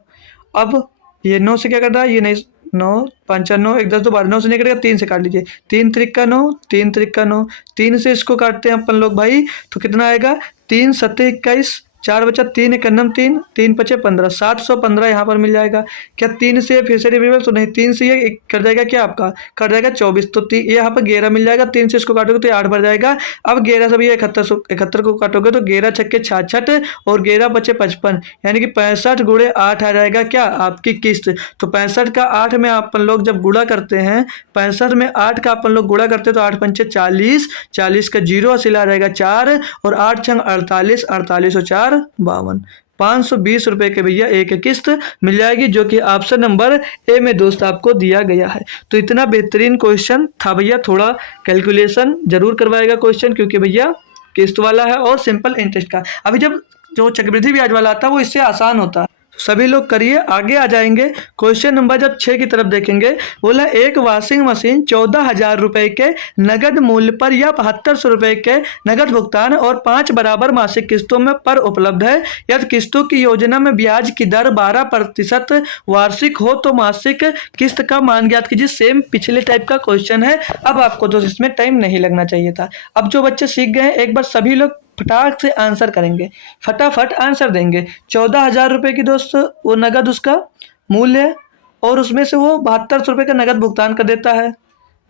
अब ये 9 से क्या कर रहा है, ये नहीं 9 5 9 1 10 2 12 9 से नहीं कटेगा, 3 से काट लीजिए, 3 त्रिक का 9, 3 त्रिक का 9, 3 से इसको काटते हैं अपन लोग भाई, तो कितना आएगा 3 सत्ते 21, 4 बचा 3 एक अन्नम 3, 3 पचे 15, 715 यहाँ पर मिल जाएगा। क्या 3 से फिर से डिविजिबल तो नहीं, 3 से ये कर जाएगा क्या आपका, कट जाएगा 24, तो ये यहाँ पर 11 मिल जाएगा, 3 से इसको काटोगे तो ये 8 बढ़ जाएगा। अब 11 से भी 71 को काटोगे तो 11 छक्के 66 और 11 बचे 55, यानी कि 65 गुणे 8 आ जाएगा क्या आपकी किस्त। तो 65 का 8 में अपन लोग जब गुणा करते हैं, 65 में 8 का अपन लोग गुणा करते हैं तो 8 पंचे 40, 40 का 0 हासिल आ जाएगा 4, और 8 छंग 48, 48 और 4 52, 520 रुपए के भैया एक किस्त मिल जाएगी, जो कि ऑप्शन नंबर ए में दोस्त आपको दिया गया है। तो इतना बेहतरीन क्वेश्चन था भैया, थोड़ा कैलकुलेशन जरूर करवाएगा क्वेश्चन, क्योंकि भैया किस्त वाला है और सिंपल इंटरेस्ट का। अभी जब जो चक्रवृद्धि ब्याज वाला आता है वो इससे आसान होता है, सभी लोग करिए। आगे आ जाएंगे क्वेश्चन नंबर जब 6 की तरफ देखेंगे, बोला एक वॉशिंग मशीन 14,000 रुपए के नगद मूल्य पर या 7200 रुपए के नगद भुगतान और 5 बराबर मासिक किस्तों में पर उपलब्ध है। यदि किस्तों की योजना में ब्याज की दर 12% वार्षिक हो तो मासिक किस्त का मान ज्ञात कीजिए। सेम पिछले टाइप का क्वेश्चन है। अब आपको तो इसमें टाइम नहीं लगना चाहिए था। अब जो बच्चे सीख गए एक बार सभी लोग फटाक से आंसर करेंगे, फटाफट आंसर देंगे। 14,000 रुपए की दोस्त वो नगद उसका मूल्य है, और उसमें से वो 7200 रुपये का नगद भुगतान कर देता है,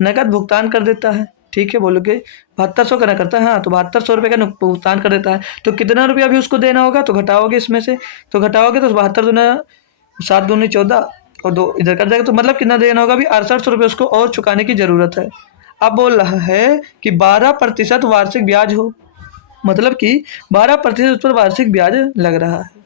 नगद भुगतान कर देता है। ठीक है, बोलोगे 7200 करना करता है, हाँ तो 7200 रुपये का भुगतान कर देता है। तो कितना रुपया भी उसको देना होगा, तो घटाओगे इसमें से, तो घटाओगे तो 72 दूना 7 दूनी 14 और 2 इधर कर जाएगा, तो मतलब कितना देना होगा अभी 6800 रुपये उसको और चुकाने की जरूरत है। अब बोल रहा है कि 12% वार्षिक ब्याज हो, मतलब कि 12% उस पर वार्षिक ब्याज लग रहा है।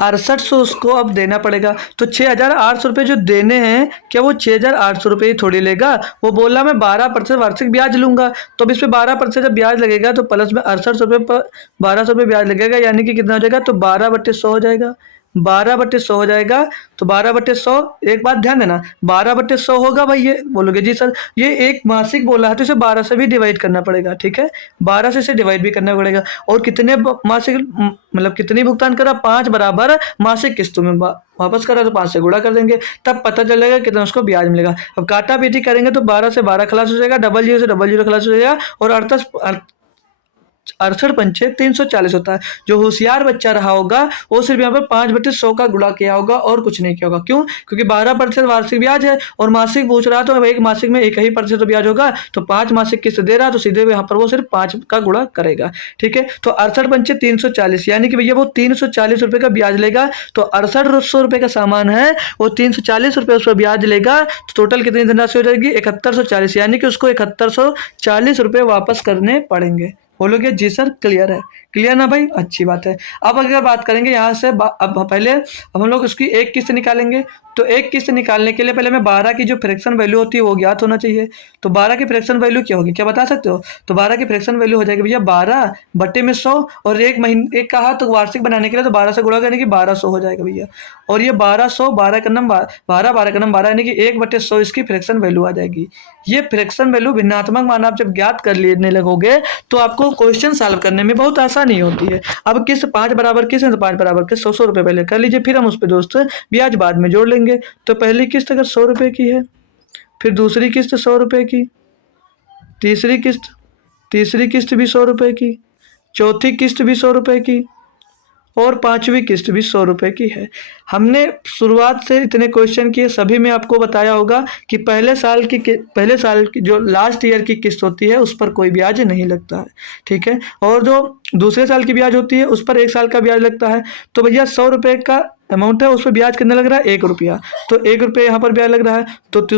6800 उसको अब देना पड़ेगा, तो 6,800 रुपये जो देने हैं, क्या वो 6,800 रुपये ही थोड़ी लेगा। वो बोला मैं 12% वार्षिक ब्याज लूंगा, तो अब इस पर 12% जब ब्याज लगेगा तो प्लस में 6800 रुपये पर 1200 रुपये ब्याज लगेगा, यानी कि कितना हो जाएगा, तो 12/100 हो जाएगा, 12/100 हो जाएगा। तो 12/100, एक बात ध्यान देना, 12/100 होगा भाई। ये बोलोगे जी सर ये एक मासिक बोला है तो इसे 12 से भी डिवाइड करना पड़ेगा, ठीक है, 12 से इसे डिवाइड भी करना पड़ेगा। और कितने मासिक मतलब कितनी भुगतान करा, 5 बराबर मासिक किस्तों में वापस करा, तो 5 से गुणा कर देंगे, तब पता चलेगा कितना उसको ब्याज मिलेगा। अब काटा पीटी करेंगे तो 12 से 12 खलास हो जाएगा, 00 से 00 खलास हो जाएगा, और 68 पंचे 340 होता है। जो होशियार बच्चा रहा होगा वो सिर्फ यहाँ पर 5/100 का गुणा किया होगा और कुछ नहीं किया होगा। क्यों? क्योंकि 12% वार्षिक ब्याज है और मासिक पूछ रहा, तो एक मासिक में 1 ही प्रतिशत तो ब्याज होगा, तो 5 मासिक किस्त दे रहा, तो सीधे यहाँ पर वो सिर्फ 5 का गुणा करेगा। ठीक है, तो 68 पंचे 340, यानी कि भैया वो 340 रुपये का ब्याज लेगा। तो 6800 रुपये का सामान है, वो 340 रुपये उस पर ब्याज लेगा, तो टोटल कितनी धनराशि हो जाएगी, 7140, यानी कि उसको 7140 रुपये वापस करने पड़ेंगे। बोलोगे जी सर क्लियर है, क्लियर ना भाई, अच्छी बात है। अब अगर बात करेंगे यहाँ से अब पहले अब हम लोग उसकी एक किस्त निकालेंगे, तो एक किस्त निकालने के लिए पहले हमें 12 की जो फ्रैक्शन वैल्यू होती है वो ज्ञात होना चाहिए। तो 12 की फ्रैक्शन वैल्यू क्या होगी, क्या बता सकते हो? तो 12 की फ्रैक्शन वैल्यू हो जाएगी भैया 12 बट्टे में 100, और एक महीने एक कहा तो वार्षिक बनाने के लिए तो 12 से गुणा करने की 1200 हो जाएगा भैया। और ये 1200 12 का नंबर 12 12 का नंबर 12, यानी कि 1/100 इसकी फ्रैक्शन वैल्यू आ जाएगी। ये फ्रैक्शन वैल्यू भिन्नात्मक मान आप जब ज्ञात कर लेने लगोगे तो आपको क्वेश्चन सॉल्व करने में बहुत आसानी होती है। अब किस 5 बराबर किस है, तो 5 बराबर किस 100 रुपये पहले कर लीजिए, फिर हम उस पर दोस्त ब्याज बाद में जोड़ लेंगे। तो पहली किस्त अगर 100 रुपये की है, फिर दूसरी किस्त 100 रुपये की, तीसरी किस्त भी 100 रुपये की, चौथी किस्त भी 100 रुपये की, और पांचवी किस्त भी 100 रुपये की है। हमने शुरुआत से इतने क्वेश्चन किए, सभी में आपको बताया होगा कि पहले साल की जो लास्ट ईयर की किस्त होती है उस पर कोई ब्याज नहीं लगता है, ठीक है, और जो दूसरे साल की ब्याज होती है उस पर 1 साल का ब्याज लगता है। तो भैया 100 रुपये का अमाउंट है, उस पर ब्याज कितना लग रहा है, 1 रुपया, तो 1 रुपये यहाँ पर ब्याज लग रहा है। तो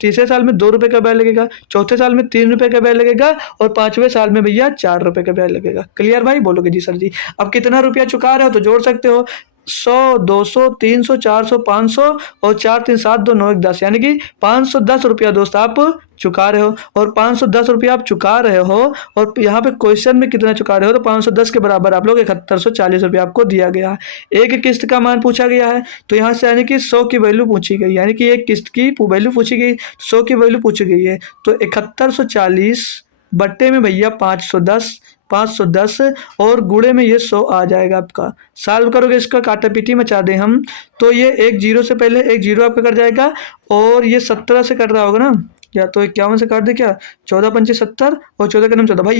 तीसरे साल में 2 रुपये का ब्याज लगेगा, चौथे साल में 3 रुपये का ब्याज लगेगा, और 5वें साल में भैया 4 रुपये का ब्याज लगेगा। क्लियर भाई? बोलोगे जी सर जी। अब कितना रुपया चुका रहे हो तो जोड़ सकते हो, 100 200 300 400 500 और 4 3 7 2 9 1 10, यानी कि 510 रुपया दोस्त आप चुका रहे हो। और 510 रुपया आप चुका रहे हो, और यहाँ पे क्वेश्चन में कितना चुका रहे हो, तो 510 के बराबर आप लोग 7140 रुपया आपको दिया गया है। एक किस्त का मान पूछा गया है, तो यहाँ से यानी कि 100 की वैल्यू पूछी गई, यानी कि एक किस्त की वैल्यू पूछी गई, 100 की वैल्यू पूछी गई है। तो 7140 बट्टे में भैया 510, 510 और गुणे में ये 100 आ जाएगा आपका। सॉल्व करोगे इसका काटा पीटी मचा दें हम, तो ये एक जीरो से पहले एक जीरो आपका कट जाएगा और ये 17 से कट रहा होगा ना, या तो 51 से काट दे क्या, 14 पंचे 70 और 14 का 14 भाई,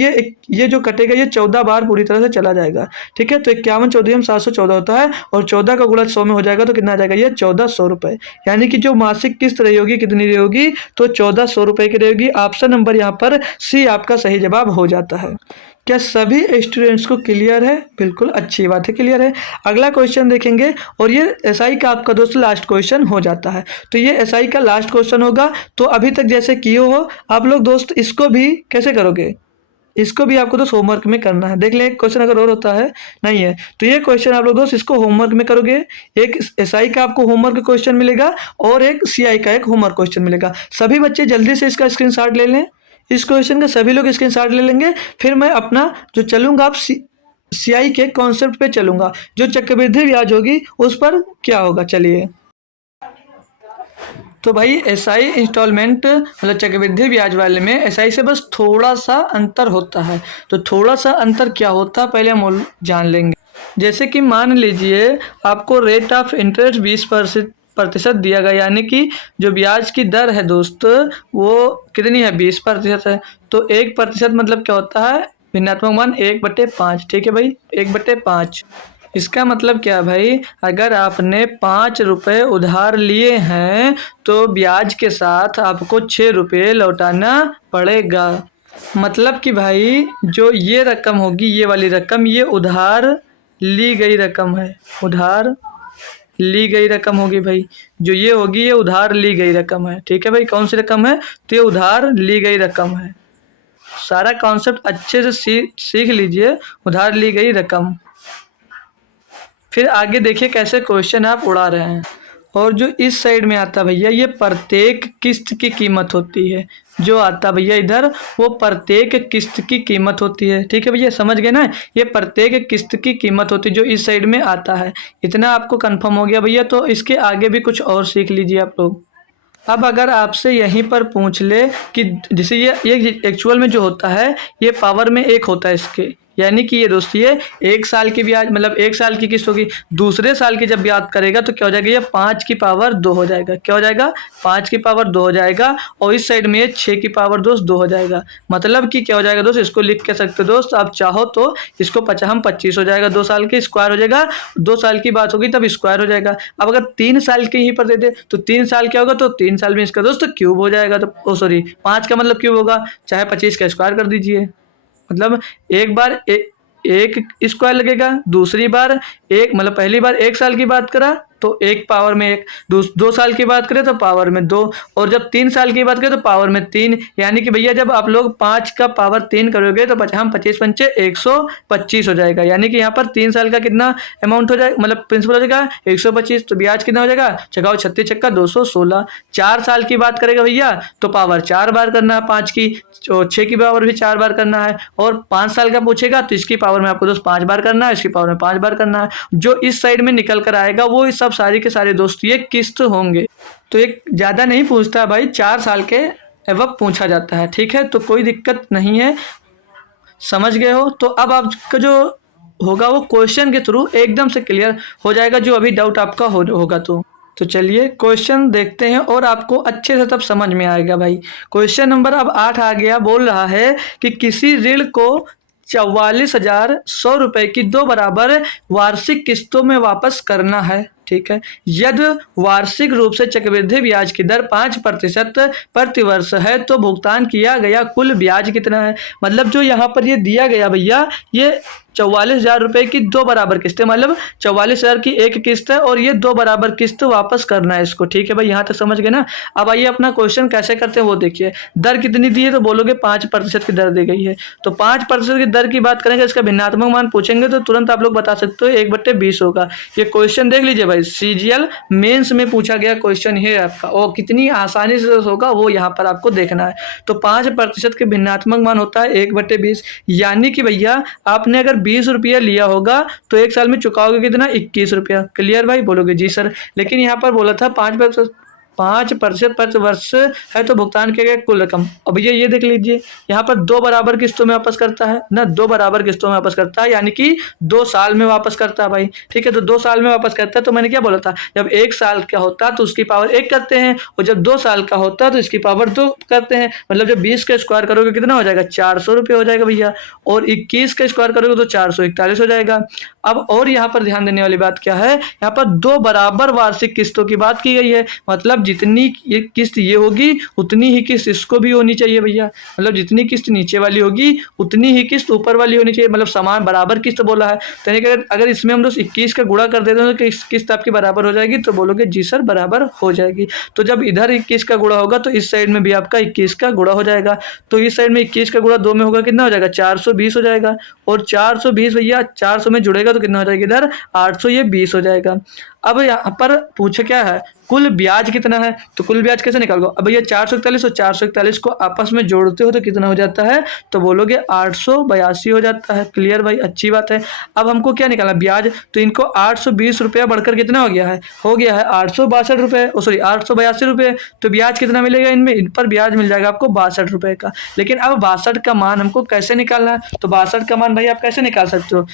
ये जो कटेगा ये 14 बार पूरी तरह से चला जाएगा। ठीक है, तो 51 चौदह 714 होता है और 14 का गुणा 100 में हो जाएगा तो कितना आ जाएगा, ये 1400 रुपये। यानी कि जो मासिक किस्त रही होगी कितनी रही होगी, तो 1400 रुपये की रहेगी। ऑप्शन नंबर यहाँ पर सी आपका सही जवाब हो जाता है। क्या सभी स्टूडेंट्स को क्लियर है? बिल्कुल अच्छी बात है, क्लियर है। अगला क्वेश्चन देखेंगे और ये एसआई का आपका दोस्त लास्ट क्वेश्चन हो जाता है। तो ये एसआई का लास्ट क्वेश्चन होगा। तो अभी तक जैसे किए हो आप लोग दोस्त, इसको भी कैसे करोगे, इसको भी आपको दोस्त होमवर्क में करना है। देख लें एक क्वेश्चन अगर और होता है, नहीं है तो ये क्वेश्चन आप लोग दोस्त इसको होमवर्क में करोगे। एक एसआई का आपको होमवर्क क्वेश्चन मिलेगा और एक सीआई का एक होमवर्क क्वेश्चन मिलेगा। सभी बच्चे जल्दी से इसका स्क्रीनशॉट ले लें। इस क्वेश्चन का सभी लोग स्क्रीनशॉट ले लेंगे। फिर मैं अपना जो चलूंगा आप सीआई के कॉन्सेप्ट पे चलूंगा, जो चक्रवृद्धि ब्याज होगी उस पर क्या होगा। चलिए, तो भाई एसआई इंस्टॉलमेंट मतलब चक्रवृद्धि ब्याज वाले में एसआई से बस थोड़ा सा अंतर होता है। तो थोड़ा सा अंतर क्या होता है पहले हम जान लेंगे। जैसे कि मान लीजिए आपको रेट ऑफ इंटरेस्ट 20% दिया गया, यानी कि जो ब्याज की दर है दोस्त वो कितनी है, 20% है। तो 1% मतलब क्या होता है, भिन्नात्मक मान 1/5। ठीक है भाई, 1/5। इसका मतलब क्या भाई, अगर आपने 5 रुपये उधार लिए हैं तो ब्याज के साथ आपको 6 रुपये लौटाना पड़ेगा। मतलब कि भाई जो ये रकम होगी, ये वाली रकम, ये उधार ली गई रकम है, उधार ली गई रकम होगी भाई। जो ये होगी ये उधार ली गई रकम है। ठीक है भाई, कौन सी रकम है, तो ये उधार ली गई रकम है। सारा कॉन्सेप्ट अच्छे से सीख लीजिए, उधार ली गई रकम। फिर आगे देखिए कैसे क्वेश्चन आप उड़ा रहे हैं। और जो इस साइड में आता भैया ये प्रत्येक किस्त की कीमत होती है। जो आता भैया इधर वो प्रत्येक किस्त की कीमत होती है। ठीक है भैया, समझ गए ना, ये प्रत्येक किस्त की कीमत होती है जो इस साइड में आता है। इतना आपको कंफर्म हो गया भैया। तो इसके आगे भी कुछ और सीख लीजिए आप लोग। अब अगर आपसे यहीं पर पूछ ले कि जैसे ये एक्चुअल में जो होता है ये पावर में 1 होता है इसके, यानी कि ये दोस्त ये 1 साल की ब्याज मतलब 1 साल की किस्त होगी। दूसरे साल की जब ब्याज करेगा तो क्या हो जाएगा, ये 5 की पावर 2 हो जाएगा। क्या हो जाएगा, 5 की पावर 2 हो जाएगा। और इस साइड में ये 6 की पावर दोस्त 2 हो जाएगा। मतलब कि क्या हो जाएगा दोस्त, इसको लिख के सकते हो दोस्त, आप चाहो तो इसको 25 हो जाएगा, 2 साल के स्क्वायर हो जाएगा। 2 साल की बात होगी तब स्क्वायर हो जाएगा। अब अगर 3 साल के यहीं पर दे दे तो 3 साल क्या होगा, तो 3 साल में इसका दोस्त क्यूब हो जाएगा। तो सॉरी 5 का मतलब क्यूब होगा, चाहे 25 का स्क्वायर कर दीजिए। मतलब एक बार एक स्क्वायर लगेगा, दूसरी बार एक मतलब पहली बार 1 साल की बात करा तो 1 पावर में 1, 2 साल की बात करें तो पावर में 2, और जब 3 साल की बात करें तो पावर में 3। यानी कि भैया जब आप लोग 5 का पावर 3 करोगे तो हम 25 पंचे 125 हो जाएगा। यानी कि यहाँ पर 3 साल का कितना अमाउंट हो जाएगा, मतलब प्रिंसिपल हो जाएगा 125। तो ब्याज कितना हो जाएगा, चकाओ 36 छक्का 216। 4 साल की बात करेगा भैया तो पावर 4 बार करना है 5 की, 6 की पावर भी 4 बार करना है। और 5 साल का पूछेगा तो इसकी पावर में आपको दोस्त 5 बार करना है, इसकी पावर में 5 बार करना है। जो इस साइड में निकल कर आएगा वो सब सारे के सारे दोस्त ये किस्त होंगे। तो एक ज़्यादा नहीं पूछता भाई, 4 साल के एवं पूछा जाता है। ठीक है, तो कोई दिक्कत नहीं है, समझ गए हो। तो अब आपका जो होगा वो क्वेश्चन के थ्रू एकदम से क्लियर हो जाएगा, जो अभी डाउट आपका होगा। तो चलिए क्वेश्चन देखते हैं और आपको अच्छे से तब समझ में आएगा भाई। क्वेश्चन नंबर अब 8 आ गया। बोल रहा है कि किसी ऋण को 44,100 रुपए की 2 बराबर वार्षिक किस्तों में वापस करना है। ठीक है, यदि वार्षिक रूप से चक्रवृद्धि ब्याज की दर 5% प्रतिवर्ष है तो भुगतान किया गया कुल ब्याज कितना है। मतलब जो यहाँ पर ये दिया गया भैया, ये 44,000 रुपए की 2 बराबर किस्तें, मतलब 44,000 की एक किस्त है और ये 2 बराबर किस्त वापस करना है इसको। ठीक है भाई, यहाँ तक समझ गए ना। अब आइए अपना क्वेश्चन कैसे करते हैं वो देखिए। दर कितनी दी है तो बोलोगे 5% की दर दी गई है। तो 5% की दर की बात करेंगे, इसका भिन्नात्मक मान पूछेंगे तो तुरंत आप लोग बता सकते हो 1/20 होगा। ये क्वेश्चन देख लीजिए भाई, सीजीएल मेंस में पूछा गया क्वेश्चन है आपका, और कितनी आसानी से होगा वो यहाँ पर आपको देखना है। तो 5% के भिन्नात्मक मान होता है 1/20। यानी कि भैया आपने अगर 20 रुपया लिया होगा तो 1 साल में चुकाओगे कितना, 21 रुपया। क्लियर भाई, बोलोगे जी सर। लेकिन यहाँ पर बोला था 5% प्रति वर्ष है तो भुगतान किया गया कुल रकम। अब ये देख लीजिए, यहाँ पर 2 बराबर किस्तों में वापस करता है ना, 2 बराबर किस्तों में वापस करता है, यानी कि 2 साल में वापस करता है भाई। ठीक है, तो 2 साल में वापस करता है। तो मैंने क्या बोला था, जब 1 साल का होता है तो उसकी पावर 1 करते हैं, और जब 2 साल का होता है तो इसकी पावर 2 करते हैं। मतलब जब 20 का स्क्वायर करोगे कितना हो जाएगा, 400 रुपये हो जाएगा भैया, और 21 का स्क्वायर करोगे तो 441 हो जाएगा। अब और यहाँ पर ध्यान देने वाली बात क्या है, यहाँ पर 2 बराबर वार्षिक किस्तों की बात की गई है। मतलब जितनी ये किस्त ये होगी उतनी ही किस्त इसको भी होनी चाहिए भैया। मतलब जितनी किस्त नीचे वाली होगी उतनी ही किस्त ऊपर वाली होनी चाहिए, मतलब समान बराबर किस्त बोला है। तो यानी कि अगर इसमें हम लोग 21 का गुणा कर देते हैं तो किस्त आपकी बराबर हो जाएगी, तो बोलोगे जी सर बराबर हो जाएगी। तो जब इधर 21 का गुणा होगा तो इस साइड में भी आपका 21 का गुणा हो जाएगा। तो इस साइड में 21 का गुणा 2 में होगा, कितना हो जाएगा, 420 हो जाएगा। और 420 भैया 400 में जुड़ेगा तो कितना हो जाएगा, इधर 800, ये 20 हो जाएगा। अब यहाँ पर पूछे क्या है, कुल ब्याज कितना है, तो कुल ब्याज कैसे निकालोगे। अब भैया 441 और 441 को आपस में जोड़ते हो तो कितना हो जाता है, तो बोलोगे 882 हो जाता है। क्लियर भाई, अच्छी बात है। अब हमको क्या निकालना, ब्याज। तो इनको 820 रुपया बढ़कर कितना हो गया है 862 रुपये, सॉरी 882 रुपये। तो ब्याज कितना मिलेगा इनमें, इन पर ब्याज मिल जाएगा आपको 62 रुपये का। लेकिन अब 62 का मान हमको कैसे निकालना है, तो 62 का मान भाई आप कैसे निकाल सकते हो,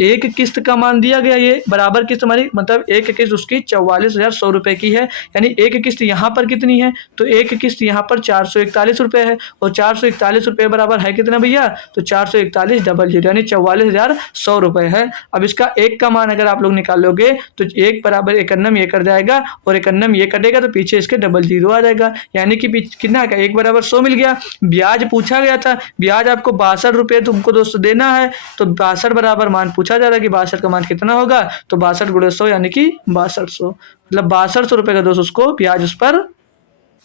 एक किस्त का मान दिया गया, ये बराबर किस्त हमारी, मतलब एक किस्त उसकी 44,100 रुपये की है। यानी एक किस्त यहाँ पर कितनी है, तो एक किस्त यहाँ पर 441 रुपये है, और 441 रुपये बराबर है कितना भैया, तो 441 डबल जीरो यानी 44,100 रुपये है। अब इसका एक का मान अगर आप लोग निकालोगे तो एक बराबर एकन्नम ये कट जाएगा, और एकन्नम ये कटेगा तो पीछे इसके डबल जीरो आ जाएगा, यानी कि कितना आएगा, एक बराबर 100 मिल गया। ब्याज पूछा गया था, ब्याज आपको 62 रुपये तुमको दोस्तों देना है, तो 62 बराबर मान पूछा जा रहा है कि 62 का मान कितना होगा, तो 62 गुणे 100 यानी कि 6200, मतलब 6200 रुपये का दोस्तों उसको ब्याज उस पर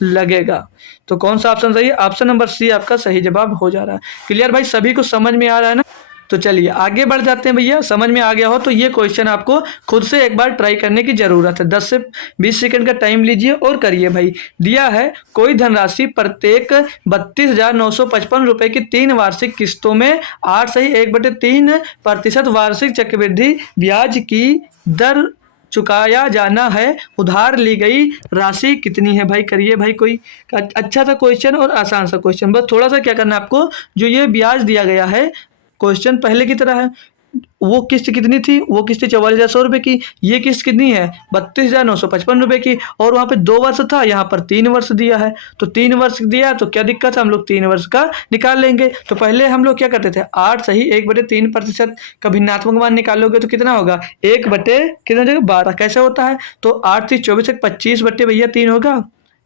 लगेगा। तो कौन सा ऑप्शन सही है, ऑप्शन नंबर सी आपका सही जवाब हो जा रहा है। क्लियर भाई, सभी को समझ में आ रहा है ना। तो चलिए आगे बढ़ जाते हैं भैया, समझ में आ गया हो तो ये क्वेश्चन आपको खुद से एक बार ट्राई करने की जरूरत है। 10 से 20 सेकंड का टाइम लीजिए और करिए भाई। दिया है कोई धनराशि प्रत्येक 32,955 रुपए की 3 वार्षिक किस्तों में 8.1/3% वार्षिक चक्रवृद्धि ब्याज की दर चुकाया जाना है, उधार ली गई राशि कितनी है। भाई करिए भाई, कोई अच्छा सा क्वेश्चन और आसान सा क्वेश्चन, बस थोड़ा सा क्या करना है आपको, जो ये ब्याज दिया गया है क्वेश्चन पहले की तरह है, वो किस्त कितनी थी, वो किस्त 44,100 रुपये की, ये किस्त कितनी है 32,955 रुपये की, और वहाँ पे 2 वर्ष था, यहाँ पर 3 वर्ष दिया है। तो 3 वर्ष दिया तो क्या दिक्कत है, हम लोग 3 वर्ष का निकाल लेंगे। तो पहले हम लोग क्या करते थे, 8 सही 1/3% का भिन्नात्मक मान निकालोगे तो कितना होगा, 1 बटे कितना जगह 12 कैसे होता है, तो 8 से 24 तक 25 बटे भैया 3 होगा,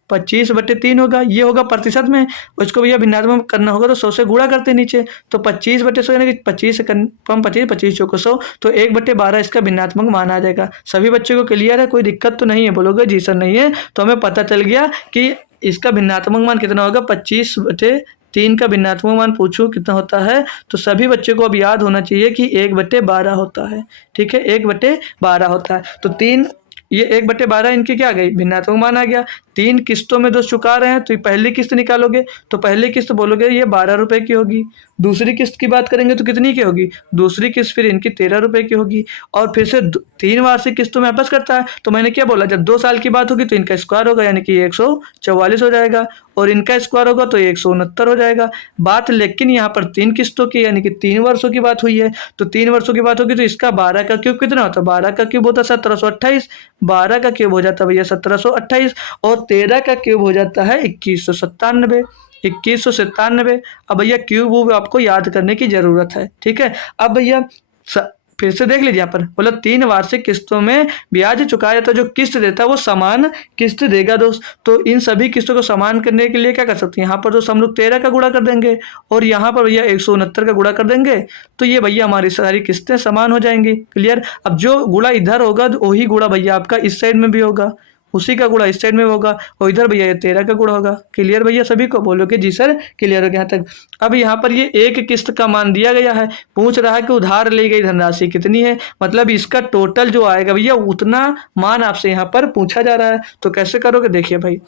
25/3 होगा, ये होगा प्रतिशत में, उसको भैया भिन्नात्मक करना होगा तो 100 से गुणा करते हैं नीचे, तो 25/100 यानी कि 25 से कम 25, 25 चौको 100, तो 1/12 इसका भिन्नात्मक मान आ जाएगा। सभी बच्चों को क्लियर है, कोई दिक्कत तो नहीं है, बोलोगे जी सर नहीं है, तो हमें पता चल गया कि इसका भिन्नात्मक मान कितना होगा, 25/3 का भिन्नात्मक मान पूछूं कितना होता है, तो सभी बच्चों को अब याद होना चाहिए कि 1/12 होता है। ठीक है, 1/12 होता है। तो 3, ये 1/12 इनकी क्या आ गई, भिन्नात्मक मान आ गया। 3 किस्तों में दोस्त चुका रहे हैं, तो पहली किस्त निकालोगे तो पहली किस्त बोलोगे ये 12 रुपए की होगी। दूसरी किस्त की बात करेंगे तो कितनी की होगी, दूसरी किस्त फिर इनकी 13 रुपए की होगी। और फिर से 3 वार्षिक किस्तों में वापस करता है, तो मैंने क्या बोला, जब 2 साल की बात होगी तो इनका स्क्वायर होगा, यानी कि 144 हो जाएगा, और इनका स्क्वायर होगा तो 169 हो जाएगा। बात लेकिन यहाँ पर 3 किस्तों की यानी कि 3 वर्षों की बात हुई है, तो 3 वर्षों की बात होगी तो इसका 12 का क्यूब कितना होता है, 12 का क्यूब होता है 1728, 12 का क्यूब हो जाता है भैया 1728, और 13 का क्यूब हो जाता है 2197, 2197। अब भैया क्यूब वो आपको याद करने की जरूरत है। ठीक है, अब भैया फिर से देख लीजिए यहाँ पर बोला 3 वार्षिक किस्तों में ब्याज चुकाया जाता है, जो किस्त देता है वो समान किस्त देगा दोस्त। तो इन सभी किस्तों को समान करने के लिए क्या कर सकते हैं, यहाँ पर दोस्त हम लोग 13 का गुणा कर देंगे, और यहाँ पर भैया 169 का गुणा कर देंगे, तो ये भैया हमारी सारी किस्तें समान हो जाएंगी। क्लियर, अब जो गुणा इधर होगा वही गुणा भैया आपका इस साइड में भी होगा, उसी का गुणा इस साइड में होगा, और इधर भैया ये 13 का गुणा होगा। क्लियर भैया, सभी को बोलोगे जी सर क्लियर हो गया यहाँ तक। अब यहाँ पर ये एक किस्त का मान दिया गया है, पूछ रहा है कि उधार ली गई धनराशि कितनी है, मतलब इसका टोटल जो आएगा भैया उतना मान आपसे यहाँ पर पूछा जा रहा है। तो कैसे करोगे, देखिए भाई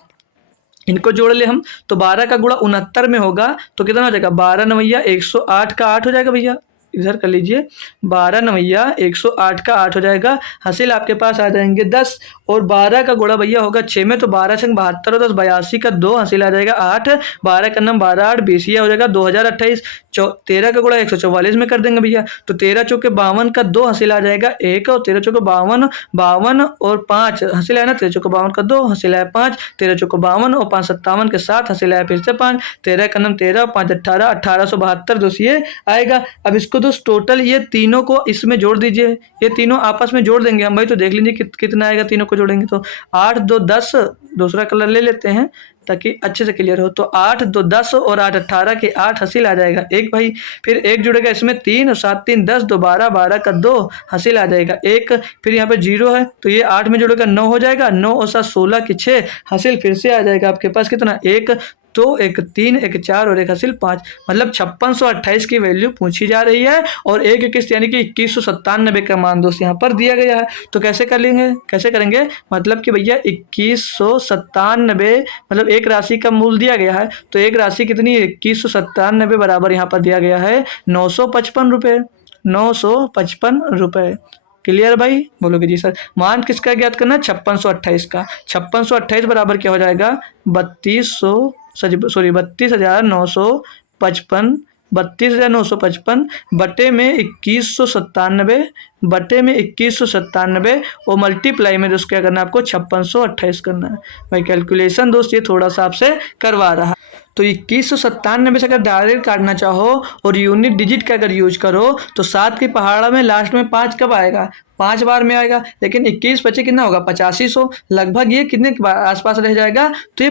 इनको जोड़ ले हम, तो 12 का गुणा 69 में होगा तो कितना हो जाएगा, 12 9 भैया 108 का 8 हो जाएगा भैया, इधर कर लीजिए, 12 नवैया 108 का 8 हो जाएगा, हासिल आपके पास आ जाएंगे 10, और 12 का गुणा भैया होगा 6 में, तो 12 से 72 और 10 82 का 2, हासिल आ जाएगा 8, 12 का नम 12 8 20 हो जाएगा 2028, 13 का गुणा 144 में कर देंगे भैया, तो 13 चौके 52 का 2, हासिल आ जाएगा 1, और 13 चौके 52 52 और 5 हासिल आया ना, 13 चौके 52 का 2, हासिल आया 5, 13 चौके 52 और 5 57 के 7, हासिल आया फिर से 5, 13 का नम 13 5 18 1872 दोस्त ये आएगा। अब इसको दोस्त टोटल ये तीनों को इसमें जोड़ दीजिए, ये तीनों आपस में जोड़ देंगे हम भाई, तो देख लीजिए कितना आएगा तीनों को जोड़ेंगे, तो 8 2 10, दूसरा कलर ले लेते हैं ताकि अच्छे से क्लियर हो, तो 8 2 10 और 8 18 के 8 हासिल आ जाएगा एक भाई, फिर एक जुड़ेगा इसमें 3 और 7 3 10 2 12 12 का 2 हासिल आ जाएगा एक, फिर यहाँ पे 0 है तो ये 8 में जुड़ेगा 9 हो जाएगा, 9 और 7 16 की 6 हासिल फिर से आ जाएगा आपके पास कितना, एक तो एक 3 एक 4 और एक हासिल 5, मतलब 5628 की वैल्यू पूछी जा रही है, और एक किस्त यानी कि 2197 का मान दोस्त यहाँ पर दिया गया है। तो कैसे कर लेंगे, कैसे करेंगे, मतलब कि भैया 2197 मतलब एक राशि का मूल दिया गया है, तो एक राशि कितनी है 2197 बराबर यहाँ पर दिया गया है 955 रुपये, 955 रुपये। क्लियर भाई, बोलोगे जी सर। मान किसका ज्ञात करना, 5628 का, 5628 बराबर क्या हो जाएगा 32,955 32,955 बटे में 2197 बटे में 2197 और मल्टीप्लाई में दोस्त क्या करना है आपको 5628 करना है भाई। कैलकुलेशन दोस्त ये थोड़ा सा आपसे करवा रहा है, तो 2197 से अगर डायरेक्ट काटना चाहो और यूनिट डिजिट का अगर यूज करो तो 7 की पहाड़ा में लास्ट में 5 कब आएगा, 5 बार में आएगा, लेकिन 21 पचे कितना होगा 8500, लगभग ये कितने के आसपास रह जाएगा, तो ये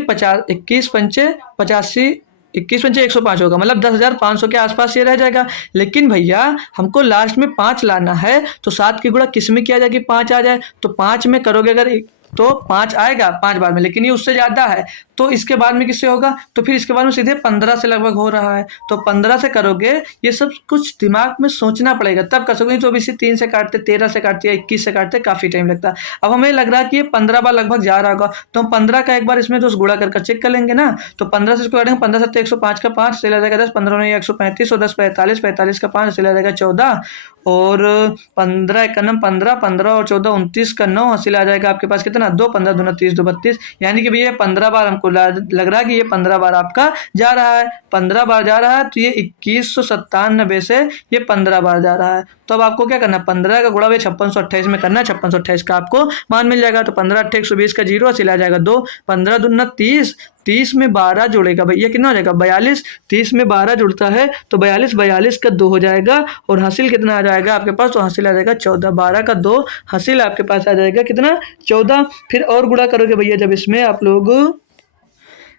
21 पंचे 85 21 पंचे 105 होगा, मतलब 10,500 के आसपास ये रह जाएगा। लेकिन भैया हमको लास्ट में 5 लाना है, तो 7 की गुणा किस में किया जाए कि 5 आ जाए, तो 5 में करोगे अगर तो 5 आएगा 5 बार में, लेकिन ये उससे ज़्यादा है, तो इसके बाद में किससे होगा, तो फिर इसके बाद में सीधे 15 से लगभग हो रहा है, तो 15 से करोगे, ये सब कुछ दिमाग में सोचना पड़ेगा तब कर सकते, तो इसी 3 से काटते 13 से काटते या 21 से काटते काफ़ी टाइम लगता है। अब हमें लग रहा है कि ये 15 बार लगभग जा रहा होगा, तो हम 15 का एक बार इसमें तो गुणा करके चेक कर लेंगे ना, तो 15 से इसको काटेंगे, 15 7 105 का 5 से जाएगा 10, 15 9 135 और 10 45 45 का 5 से जाएगा 14, और 15 1 15 15 और 14 29 का 9 हासिल आ जाएगा आपके पास कितना 2 15 2 30 2 32, यानी कि भैया 15 बार हमको लग रहा है कि ये 15 बार आपका जा रहा है, 15 बार जा रहा है, तो ये 2197 से ये 15 बार जा रहा है। तो अब आपको क्या करना है, 15 का गुणा 5628 में करना है, 5628 का आपको मान मिल जाएगा, तो 15 8 120 का 0 हासिल आ जाएगा 2, 15 दूना 30, 30 में 12 जुड़ेगा भैया कितना हो जाएगा 42, 30 में 12 जुड़ता है तो 42 42 का 2 हो जाएगा, और हासिल कितना आ जाएगा आपके पास, तो हासिल आ जाएगा 14, 12 का 2 हासिल आपके पास आ जाएगा कितना 14। फिर और गुणा करोगे भैया जब इसमें आप लोग,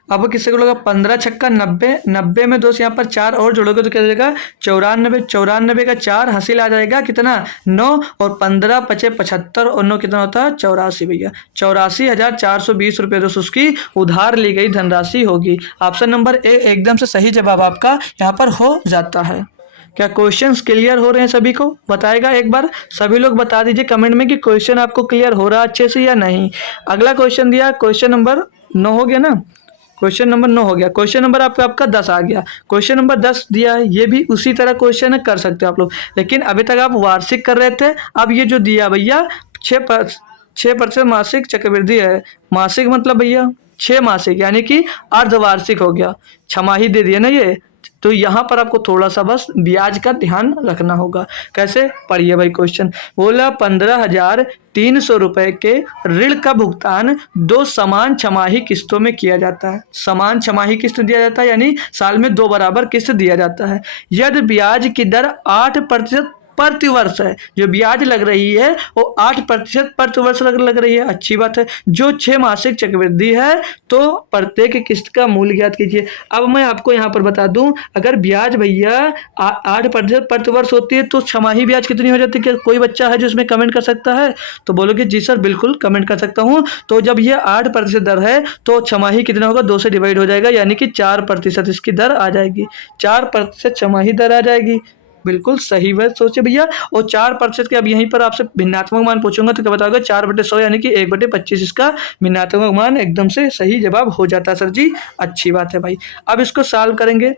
अब किससे जोड़ोगे 15 छक्का 90, 90 में दोस्त यहाँ पर 4 और जोड़ोगे तो क्या हो जाएगा 94, 94 का 4 हासिल आ जाएगा कितना 9, और 15 पचे 75 और 9 कितना होता है 84 भैया, 84,420 रुपये दोस्त उसकी उधार ली गई धनराशि होगी। ऑप्शन नंबर ए एकदम से सही जवाब आपका यहाँ पर हो जाता है। क्या क्वेश्चंस क्लियर हो रहे हैं सभी को, बताएगा एक बार सभी लोग बता दीजिए कमेंट में कि क्वेश्चन आपको क्लियर हो रहा है अच्छे से या नहीं। अगला क्वेश्चन दिया, क्वेश्चन नंबर 9 हो गया ना, क्वेश्चन नंबर 9 हो गया, क्वेश्चन नंबर आपका 10 आ गया, क्वेश्चन नंबर 10 दिया है, ये भी उसी तरह क्वेश्चन कर सकते हो आप लोग, लेकिन अभी तक आप वार्षिक कर रहे थे, अब ये जो दिया भैया 6% मासिक चक्रवृद्धि है, मासिक मतलब भैया 6 मासिक यानी कि अर्धवार्षिक हो गया, छमाही दे दिया ना ये, तो यहाँ पर आपको थोड़ा सा बस ब्याज का ध्यान रखना होगा। कैसे, पढ़िए भाई क्वेश्चन, बोला 15,300 रुपए के ऋण का भुगतान 2 समान छमाही किस्तों में किया जाता है, समान छमाही किस्त दिया जाता है यानी साल में 2 बराबर किस्त दिया जाता है। यदि ब्याज की दर 8% प्रतिवर्ष है, जो ब्याज लग रही है वो 8% प्रतिवर्ष लग रही है, अच्छी बात है। जो 6 मासिक चक्रवृद्धि है तो प्रत्येक किस्त का मूल्य ज्ञात कीजिए। अब मैं आपको यहाँ पर बता दूं, अगर ब्याज भैया 8% प्रतिवर्ष होती है तो छमाही ब्याज कितनी हो जाती है, क्या कोई बच्चा है जो इसमें कमेंट कर सकता है, तो बोलोगे जी सर बिल्कुल कमेंट कर सकता हूँ। तो जब ये 8% दर है तो छमाही कितना होगा 2 से डिवाइड हो जाएगा, यानी कि 4% इसकी दर आ जाएगी, 4% छमाही दर आ जाएगी। बिल्कुल सही बात सोचे भैया, और 4% के अब यहीं पर आपसे भिन्नात्मक मान पूछूंगा तो क्या बताओगे 4/100 यानी कि 1/25 इसका भिन्नात्मक मान एकदम से सही जवाब हो जाता है सर जी, अच्छी बात है भाई। अब इसको सॉल्व करेंगे,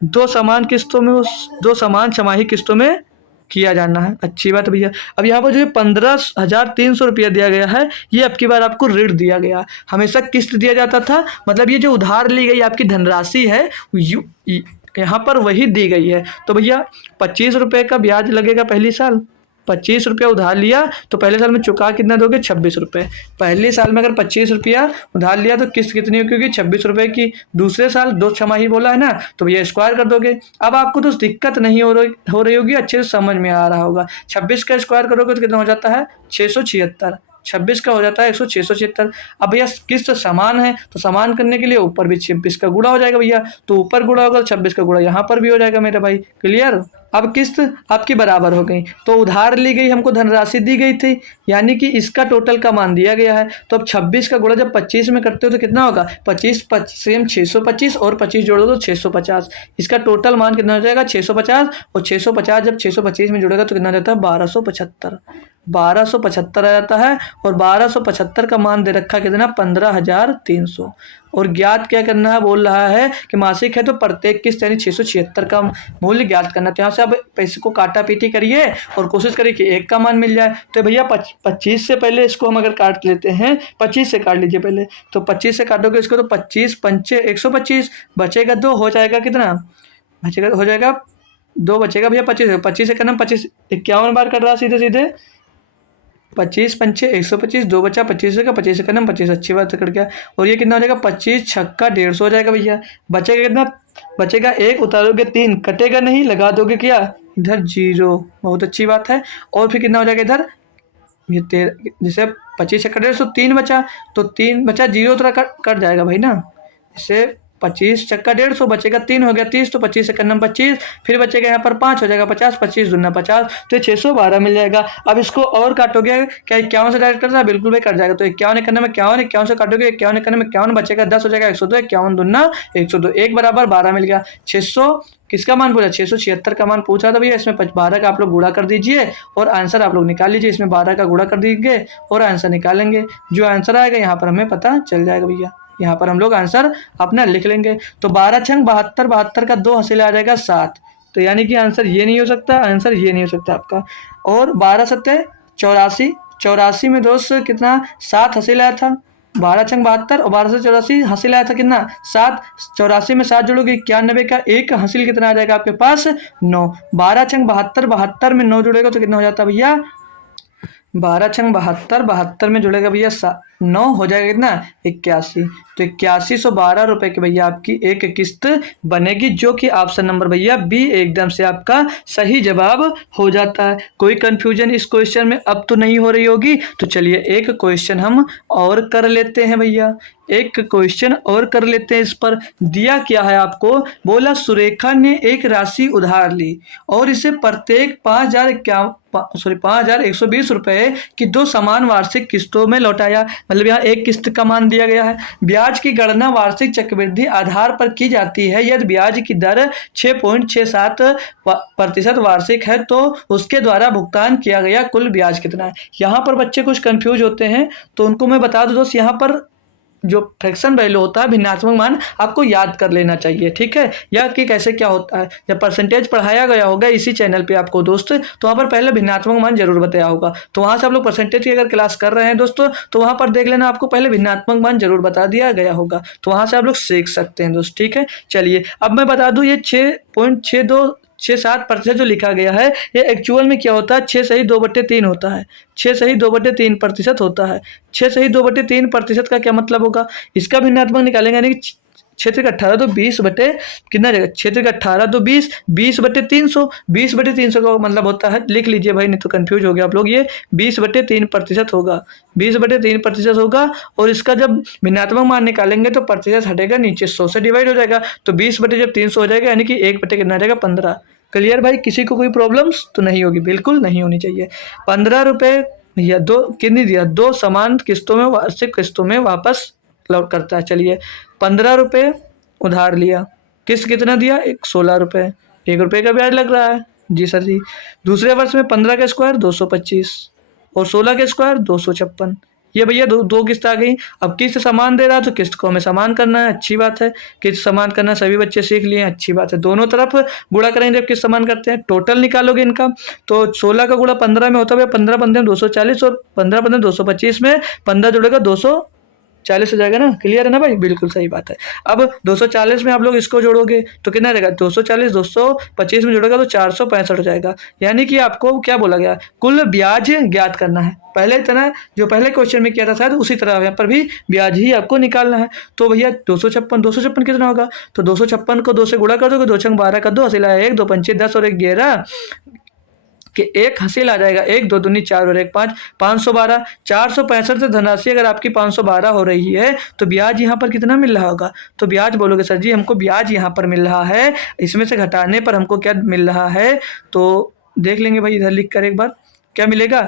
दो समान किस्तों में, उस दो समान छमाही किस्तों में किया जाना है। अच्छी बात है भैया। अब यहाँ पर जो 15,300 रुपया दिया गया है, ये अब की बार आपको ऋण दिया गया। हमेशा किस्त दिया जाता था, मतलब ये जो उधार ली गई आपकी धनराशि है यहाँ पर वही दी गई है। तो भैया 25 रुपये का ब्याज लगेगा पहली साल। 25 रुपया उधार लिया तो पहले साल में चुका कितना दोगे? 26 रुपये। पहले साल में अगर 25 रुपया उधार लिया तो किस्त कितनी होगी? क्योंकि 26 रुपये की। दूसरे साल 2 छमाही बोला है ना, तो भैया स्क्वायर कर दोगे। अब आपको तो दिक्कत नहीं हो रही होगी, अच्छे से समझ में आ रहा होगा। 26 का स्क्वायर करोगे तो कितना हो जाता है? 676। 26 का हो जाता है 676। अब भैया किस्त समान है तो समान करने के लिए ऊपर भी 26 का गुणा हो जाएगा भैया, तो ऊपर गुणा होगा तो 26 का गुणा यहाँ पर भी हो जाएगा मेरे भाई। क्लियर? अब किस्त आपकी बराबर हो गई, तो उधार ली गई हमको धनराशि दी गई थी, यानी कि इसका टोटल का मान दिया गया है। तो अब 26 का गुणा जब 25 में करते हो तो कितना होगा? 25 सेम 625 और 25 जोड़ो तो 650। इसका टोटल मान कितना हो जाएगा? 650। और 650 जब 625 में जुड़ेगा तो कितना जाता है? 1275। 1275 आ जाता है। और 1275 का मान दे रखा कितना? 15,300। और ज्ञात क्या करना है? बोल रहा है कि मासिक है तो प्रत्येक किस्त यानी 676 का मूल्य ज्ञात करना। तो यहाँ से आप पैसे को काटा पीटी करिए और कोशिश करिए कि एक का मान मिल जाए। तो भैया 25 से पहले इसको हम अगर काट लेते हैं, 25 से काट लीजिए पहले। तो 25 से काटोगे इसको तो 25 पंचे 125, बचेगा 2, हो जाएगा कितना? बचेगा, हो जाएगा 2, बचेगा भैया 25। 25 से करना 25 51 बार कट रहा सीधे सीधे। 25 पंचे 125, 2 बचा 25 का, 25 से करना 25। अच्छी बात कट गया। और ये कितना हो जाएगा? 25 छक्का 150 हो जाएगा भैया। बचेगा कितना? बचेगा 1, उतारोगे 3, कटेगा नहीं, लगा दोगे क्या? इधर 0। बहुत अच्छी बात है। और फिर कितना हो जाएगा इधर? ये जैसे 25 छक्का 150, 3 बचा, तो 3 बचा, 0 तरह कट जाएगा भाई ना। इससे 25 छक्का 150, बचेगा 3, हो गया 30। तो 25 से करना 25, फिर बचेगा यहाँ पर 5, हो जाएगा 50। 25 दूना 50, तो ये 612 मिल जाएगा। अब इसको और काटोगे क्या? 51 से डायरेक्ट करना? बिल्कुल भी कट जाएगा। तो 51 करने में 51, 51 से काटोगे 51 करने में 51, बचेगा 10, हो जाएगा 102। 51 दूना 102, 1 बराबर 12 मिल गया। 600 किसका मान पूछा? 676 का मान पूछा था भैया। इसमें 12 का आप लोग गुणा कर दीजिए और आंसर आप लोग निकाल लीजिए। इसमें 12 का गुणा कर दीजिए और आंसर निकालेंगे। जो आंसर आएगा यहाँ पर हमें पता चल जाएगा भैया। यहाँ पर हम लोग आंसर अपना लिख लेंगे। तो 12 छंग 72, 72 का 2 हासिल आ जाएगा 7। तो यानी कि आंसर ये नहीं हो सकता, आंसर ये नहीं हो सकता आपका। और 12 सत्ते 84, 84 में दोस्त कितना? 7 हासिल आया था। 12 छंग 72 और 12 से 84 हासिल आया था कितना? 7। 84 में 7 जोड़ोगे 91 का 1 हासिल कितना आ जाएगा आपके पास? 9। 12 छंग 72, 72 में 9 जुड़ेगा तो कितना हो जाता है भैया? 12 छंग 72, 72 में जुड़ेगा भैया 9, हो जाएगा कितना? 81। तो 8112 रुपये की भैया आपकी एक किस्त बनेगी, जो कि ऑप्शन नंबर भैया बी एकदम से आपका सही जवाब हो जाता है। कोई कंफ्यूजन इस क्वेश्चन में अब तो नहीं हो रही होगी। तो चलिए एक क्वेश्चन हम और कर लेते हैं भैया, एक क्वेश्चन और कर लेते हैं। इस पर दिया क्या है आपको? बोला सुरेखा ने एक राशि उधार ली और इसे प्रत्येक 5,120 रुपए की 2 समान वार्षिक किस्तों में लौटाया। मतलब यहाँ एक किस्त का मान दिया गया है। ब्याज की गणना वार्षिक चक्रवृद्धि आधार पर की जाती है। यदि ब्याज की दर 6.67% वार्षिक है तो उसके द्वारा भुगतान किया गया कुल ब्याज कितना है? यहाँ पर बच्चे कुछ कंफ्यूज होते हैं, तो उनको मैं बता दूं दोस्त, यहाँ पर जो फ्रैक्शन वैल्यू होता है, भिन्नात्मक मान, आपको याद कर लेना चाहिए, ठीक है? या कि कैसे क्या होता है। जब परसेंटेज पढ़ाया गया होगा इसी चैनल पे आपको दोस्त, तो वहाँ पर पहले भिन्नात्मक मान जरूर बताया होगा। तो वहाँ से आप लोग परसेंटेज की अगर क्लास कर रहे हैं दोस्तों, तो वहाँ पर देख लेना, आपको पहले भिन्नात्मक मान जरूर बता दिया गया होगा। तो वहाँ से आप लोग सीख सकते हैं दोस्त, ठीक है? चलिए अब मैं बता दूं, ये 6.67% जो लिखा गया है, ये एक्चुअल में क्या होता है? 6 सही 2/3 होता है। 6 सही 2/3% होता है। 6 सही 2/3% का क्या मतलब होगा? इसका भिन्नात्मक निकालेंगे, यानी कि क्षेत्र का 18 तो 20 बटे कितना रहेगा? क्षेत्र का 18 तो 20, 20/300, 20/300 का मतलब होता है, लिख लीजिए भाई, नहीं तो कंफ्यूज हो गया आप लोग। ये 20/3% होगा, 20/3% होगा। और इसका जब भिन्नात्मक मान निकालेंगे तो प्रतिशत हटेगा नीचे, 100 से डिवाइड हो जाएगा। तो 20/300 हो जाएगा, यानी कि 1 कितना रहेगा? 15। क्लियर भाई? किसी को कोई प्रॉब्लम्स तो नहीं होगी? बिल्कुल नहीं होनी चाहिए। 15 रुपये या 2 कितनी दिया? 2 समान किस्तों में वार्षिक किस्तों में वापस लौट करता है। चलिए 15 रुपये उधार लिया, किस्त कितना दिया? 16 रुपये, 1 रुपये का ब्याज लग रहा है। जी सर जी। दूसरे वर्ष में 15 का स्क्वायर 225 और 16 का स्क्वायर 256, ये भैया दो किस्त आ गई। अब किस्त समान दे रहा है तो किस्त को हमें समान करना है, अच्छी बात है। किस्त समान करना सभी बच्चे सीख लिए हैं, अच्छी बात है। दोनों तरफ गुणा करेंगे जब किस्त समान करते हैं। टोटल निकालोगे इनका तो 16 का गुणा 15 में होता है 15 15 240 और 15 15 225 में 15 जुड़ेगा 240 हो जाएगा ना। क्लियर है ना भाई, बिल्कुल सही बात है। अब 240 में आप लोग इसको जोड़ोगे तो कितना रहेगा, 240 225 में जोड़ेगा तो 465 हो जाएगा। यानी कि आपको क्या बोला गया, कुल ब्याज ज्ञात करना है। पहले तरह जो पहले क्वेश्चन में किया था शायद उसी तरह यहाँ पर भी ब्याज ही आपको निकालना है। तो भैया 256 कितना होगा, तो 256 को 2 से गुणा कर दोगे, 2 छंग 12 कर दो, हासिल आया 1, 2 पंचे 10 और 1 11 कि एक हासिल आ जाएगा, 1 2 दूनी 4 और 1 5, 512। 465 से धनराशि अगर आपकी 512 हो रही है तो ब्याज यहाँ पर कितना मिल रहा होगा, तो ब्याज बोलोगे सर जी हमको ब्याज यहाँ पर मिल रहा है, इसमें से घटाने पर हमको क्या मिल रहा है, तो देख लेंगे भाई इधर लिख कर एक बार क्या मिलेगा।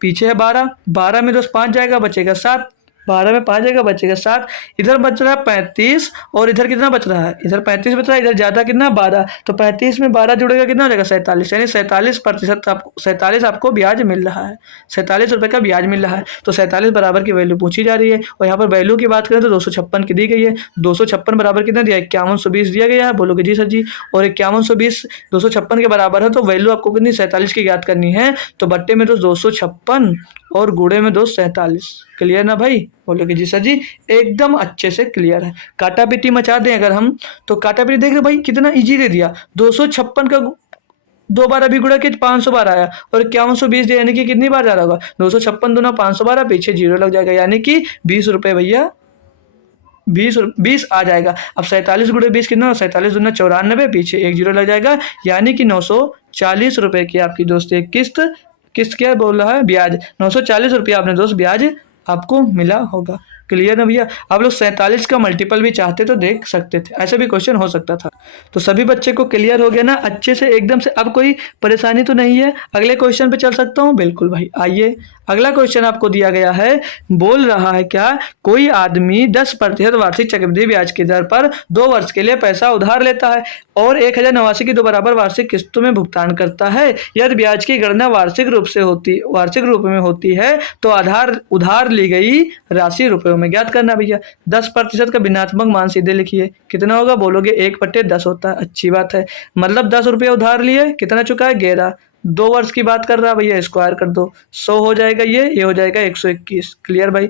पीछे है 12, 12 में 2 5 जाएगा, बचेगा 7, 12 में 5 जाएगा, बचेगा 7। इधर बच रहा है 35 और इधर कितना बच रहा है, इधर 35 बच रहा है, इधर ज़्यादा कितना 12, तो 35 में 12 जुड़ेगा कितना हो जाएगा 47, यानी 47% आपको 47 आपको ब्याज मिल रहा है, 47 रुपये का ब्याज मिल रहा है। तो 47 बराबर की वैल्यू पूछी जा रही है और यहाँ पर वैल्यू की बात करें तो 256 की दी गई है। 256 बराबर कितना दिया, 5120 दिया गया है। बोलोगे जी सर जी, और 5120 256 के बराबर है तो वैल्यू आपको कितनी 47 की ज्ञात करनी है, तो बट्टे में तो 256 और गुड़े में 247। क्लियर ना भाई, बोलोगे जी सर जी, एकदम अच्छे से क्लियर है। काटा पीटी मचा दें अगर हम, तो काटा पीटी देख रहे भाई कितना इजी दे दिया। 256 का 2 बार अभी गुड़ा के 512 आया और 5120 यानी कि कितनी बार जा रहा होगा, 256 दूना 512, पीछे जीरो लग जाएगा, यानी कि 20 रुपये भैया 20 आ जाएगा। अब 47 गुड़े 20 कितना, 47 दूना 94, पीछे 1 जीरो लग जाएगा, यानी कि 940 रुपये की आपकी दोस्त एक किस्त क्या बोल रहा है, ब्याज 940 रुपया आपने दोस्त ब्याज आपको मिला होगा। क्लियर ना भैया, आप लोग 47 का मल्टीपल भी चाहते तो देख सकते थे, ऐसा भी क्वेश्चन हो सकता था। तो सभी बच्चे को क्लियर हो गया ना अच्छे से एकदम से, अब कोई परेशानी तो नहीं है। अगले क्वेश्चन पे चल सकता हूँ, बिल्कुल भाई आइए। अगला क्वेश्चन आपको दिया गया है, बोल रहा है क्या, कोई आदमी 10% वार्षिक चक्रवृद्धि ब्याज की दर पर 2 वर्ष के लिए पैसा उधार लेता है और 1089 की 2 बराबर वार्षिक किस्तों में भुगतान करता है। यदि ब्याज की गणना वार्षिक रूप में होती है तो उधार ली गई राशि रुपयों में ज्ञात करना। भैया 10% का भिन्नात्मक मान सीधे लिखिए, कितना होगा, बोलोगे 1/10 होता है, अच्छी बात है। मतलब 10 रुपये उधार लिए, कितना चुका है 11, 2 वर्ष की बात कर रहा है भैया, स्क्वायर कर दो, 100 हो जाएगा, ये हो जाएगा 121। क्लियर भाई,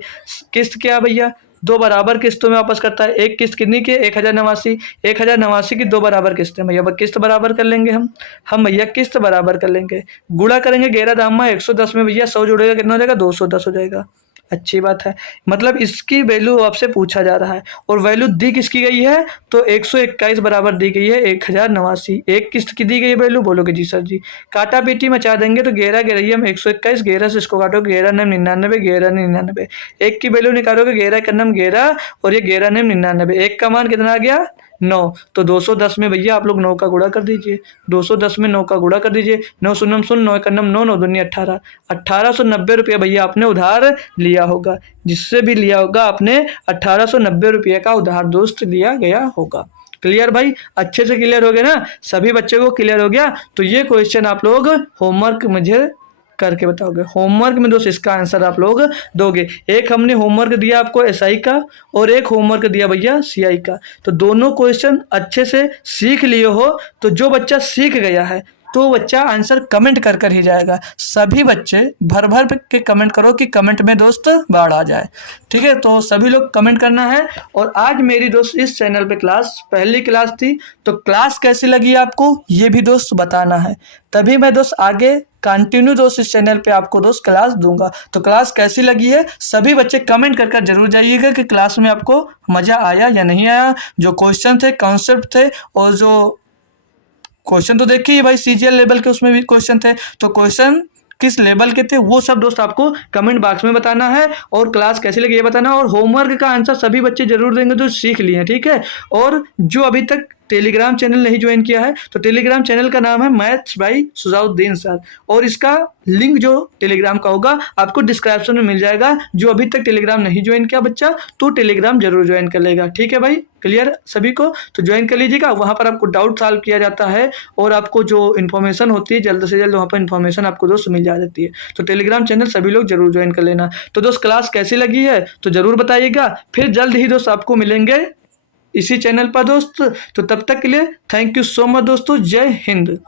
किस्त क्या भैया, 2 बराबर किस्तों में वापस करता है। एक किस्त कितनी की, 1089 की 2 बराबर किस्तें भैया, किस्त बराबर कर लेंगे हम भैया किस्त बराबर कर लेंगे, गुणा करेंगे 11 दामा 110 में भैया 100 जुड़ेगा, कितना हो जाएगा 210 हो जाएगा, अच्छी बात है। मतलब इसकी वैल्यू आपसे पूछा जा रहा है और वैल्यू दी किसकी गई है, तो 121 बराबर दी गई है 1089, एक किस्त की दी गई है वैल्यू, बोलोगे जी सर जी। काटा पीटी मचा देंगे तो 11 11 हम 121, 11 से इसको काटोगे 11 9 99, 11 99, एक की वैल्यू निकालोगे 11 का नाम 11 और ये 11 9 99, एक का मान कितना आ गया 9, तो 210 में भैया आप लोग 9 का गुणा कर दीजिए, 210 में 9 का गुणा कर दीजिए, 9 शून्य शून्य 9 का नम 9 9 दूनी 18, 1890 रुपया भैया आपने उधार लिया होगा, जिससे भी लिया होगा आपने 1890 रुपये का उधार दोस्त लिया गया होगा। क्लियर भाई, अच्छे से क्लियर हो गया ना, सभी बच्चों को क्लियर हो गया। तो ये क्वेश्चन आप लोग होमवर्क मुझे करके बताओगे, होमवर्क में दोस्त इसका आंसर आप लोग दोगे। एक हमने होमवर्क दिया आपको एसआई का और एक होमवर्क दिया भैया सीआई का, तो दोनों क्वेश्चन अच्छे से सीख लिए हो तो जो बच्चा सीख गया है तो बच्चा आंसर कमेंट कर कर ही जाएगा। सभी बच्चे भर भर के कमेंट करो कि कमेंट में दोस्त बाढ़ आ जाए, ठीक है, तो सभी लोग कमेंट करना है। और आज मेरी दोस्त इस चैनल पे पहली क्लास थी, तो क्लास कैसी लगी आपको ये भी दोस्त बताना है, तभी मैं दोस्त आगे कंटिन्यू दोस्त इस चैनल पे आपको दोस्त क्लास दूंगा। तो क्लास कैसी लगी है सभी बच्चे कमेंट कर जरूर जाइएगा कि क्लास में आपको मज़ा आया या नहीं आया, जो क्वेश्चन थे, कॉन्सेप्ट थे, और जो क्वेश्चन तो देखिए भाई सीजीएल लेवल के उसमें भी क्वेश्चन थे, तो क्वेश्चन किस लेवल के थे वो सब दोस्त आपको कमेंट बॉक्स में बताना है, और क्लास कैसे लगी ये बताना, और होमवर्क का आंसर सभी बच्चे जरूर देंगे जो सीख लिए हैं, ठीक है। और जो अभी तक टेलीग्राम चैनल नहीं ज्वाइन किया है तो टेलीग्राम चैनल का नाम है मैथ्स बाय सुजाउद्दीन सर, और इसका लिंक जो टेलीग्राम का होगा आपको डिस्क्रिप्शन में मिल जाएगा। जो अभी तक टेलीग्राम नहीं ज्वाइन किया बच्चा तो टेलीग्राम जरूर ज्वाइन कर लेगा। ठीक है भाई, क्लियर सभी को? तो ज्वाइन कर लीजिएगा, वहाँ पर आपको डाउट सॉल्व किया जाता है और आपको जो इन्फॉर्मेशन होती है जल्द से जल्द वहाँ पर इन्फॉर्मेशन आपको दोस्त मिल जाती है। तो टेलीग्राम चैनल सभी लोग जरूर ज्वाइन कर लेना। तो दोस्त क्लास कैसी लगी है तो जरूर बताइएगा। फिर जल्द ही दोस्त आपको मिलेंगे इसी चैनल पर दोस्त। तो तब तक के लिए थैंक यू सो मच दोस्तों, जय हिंद।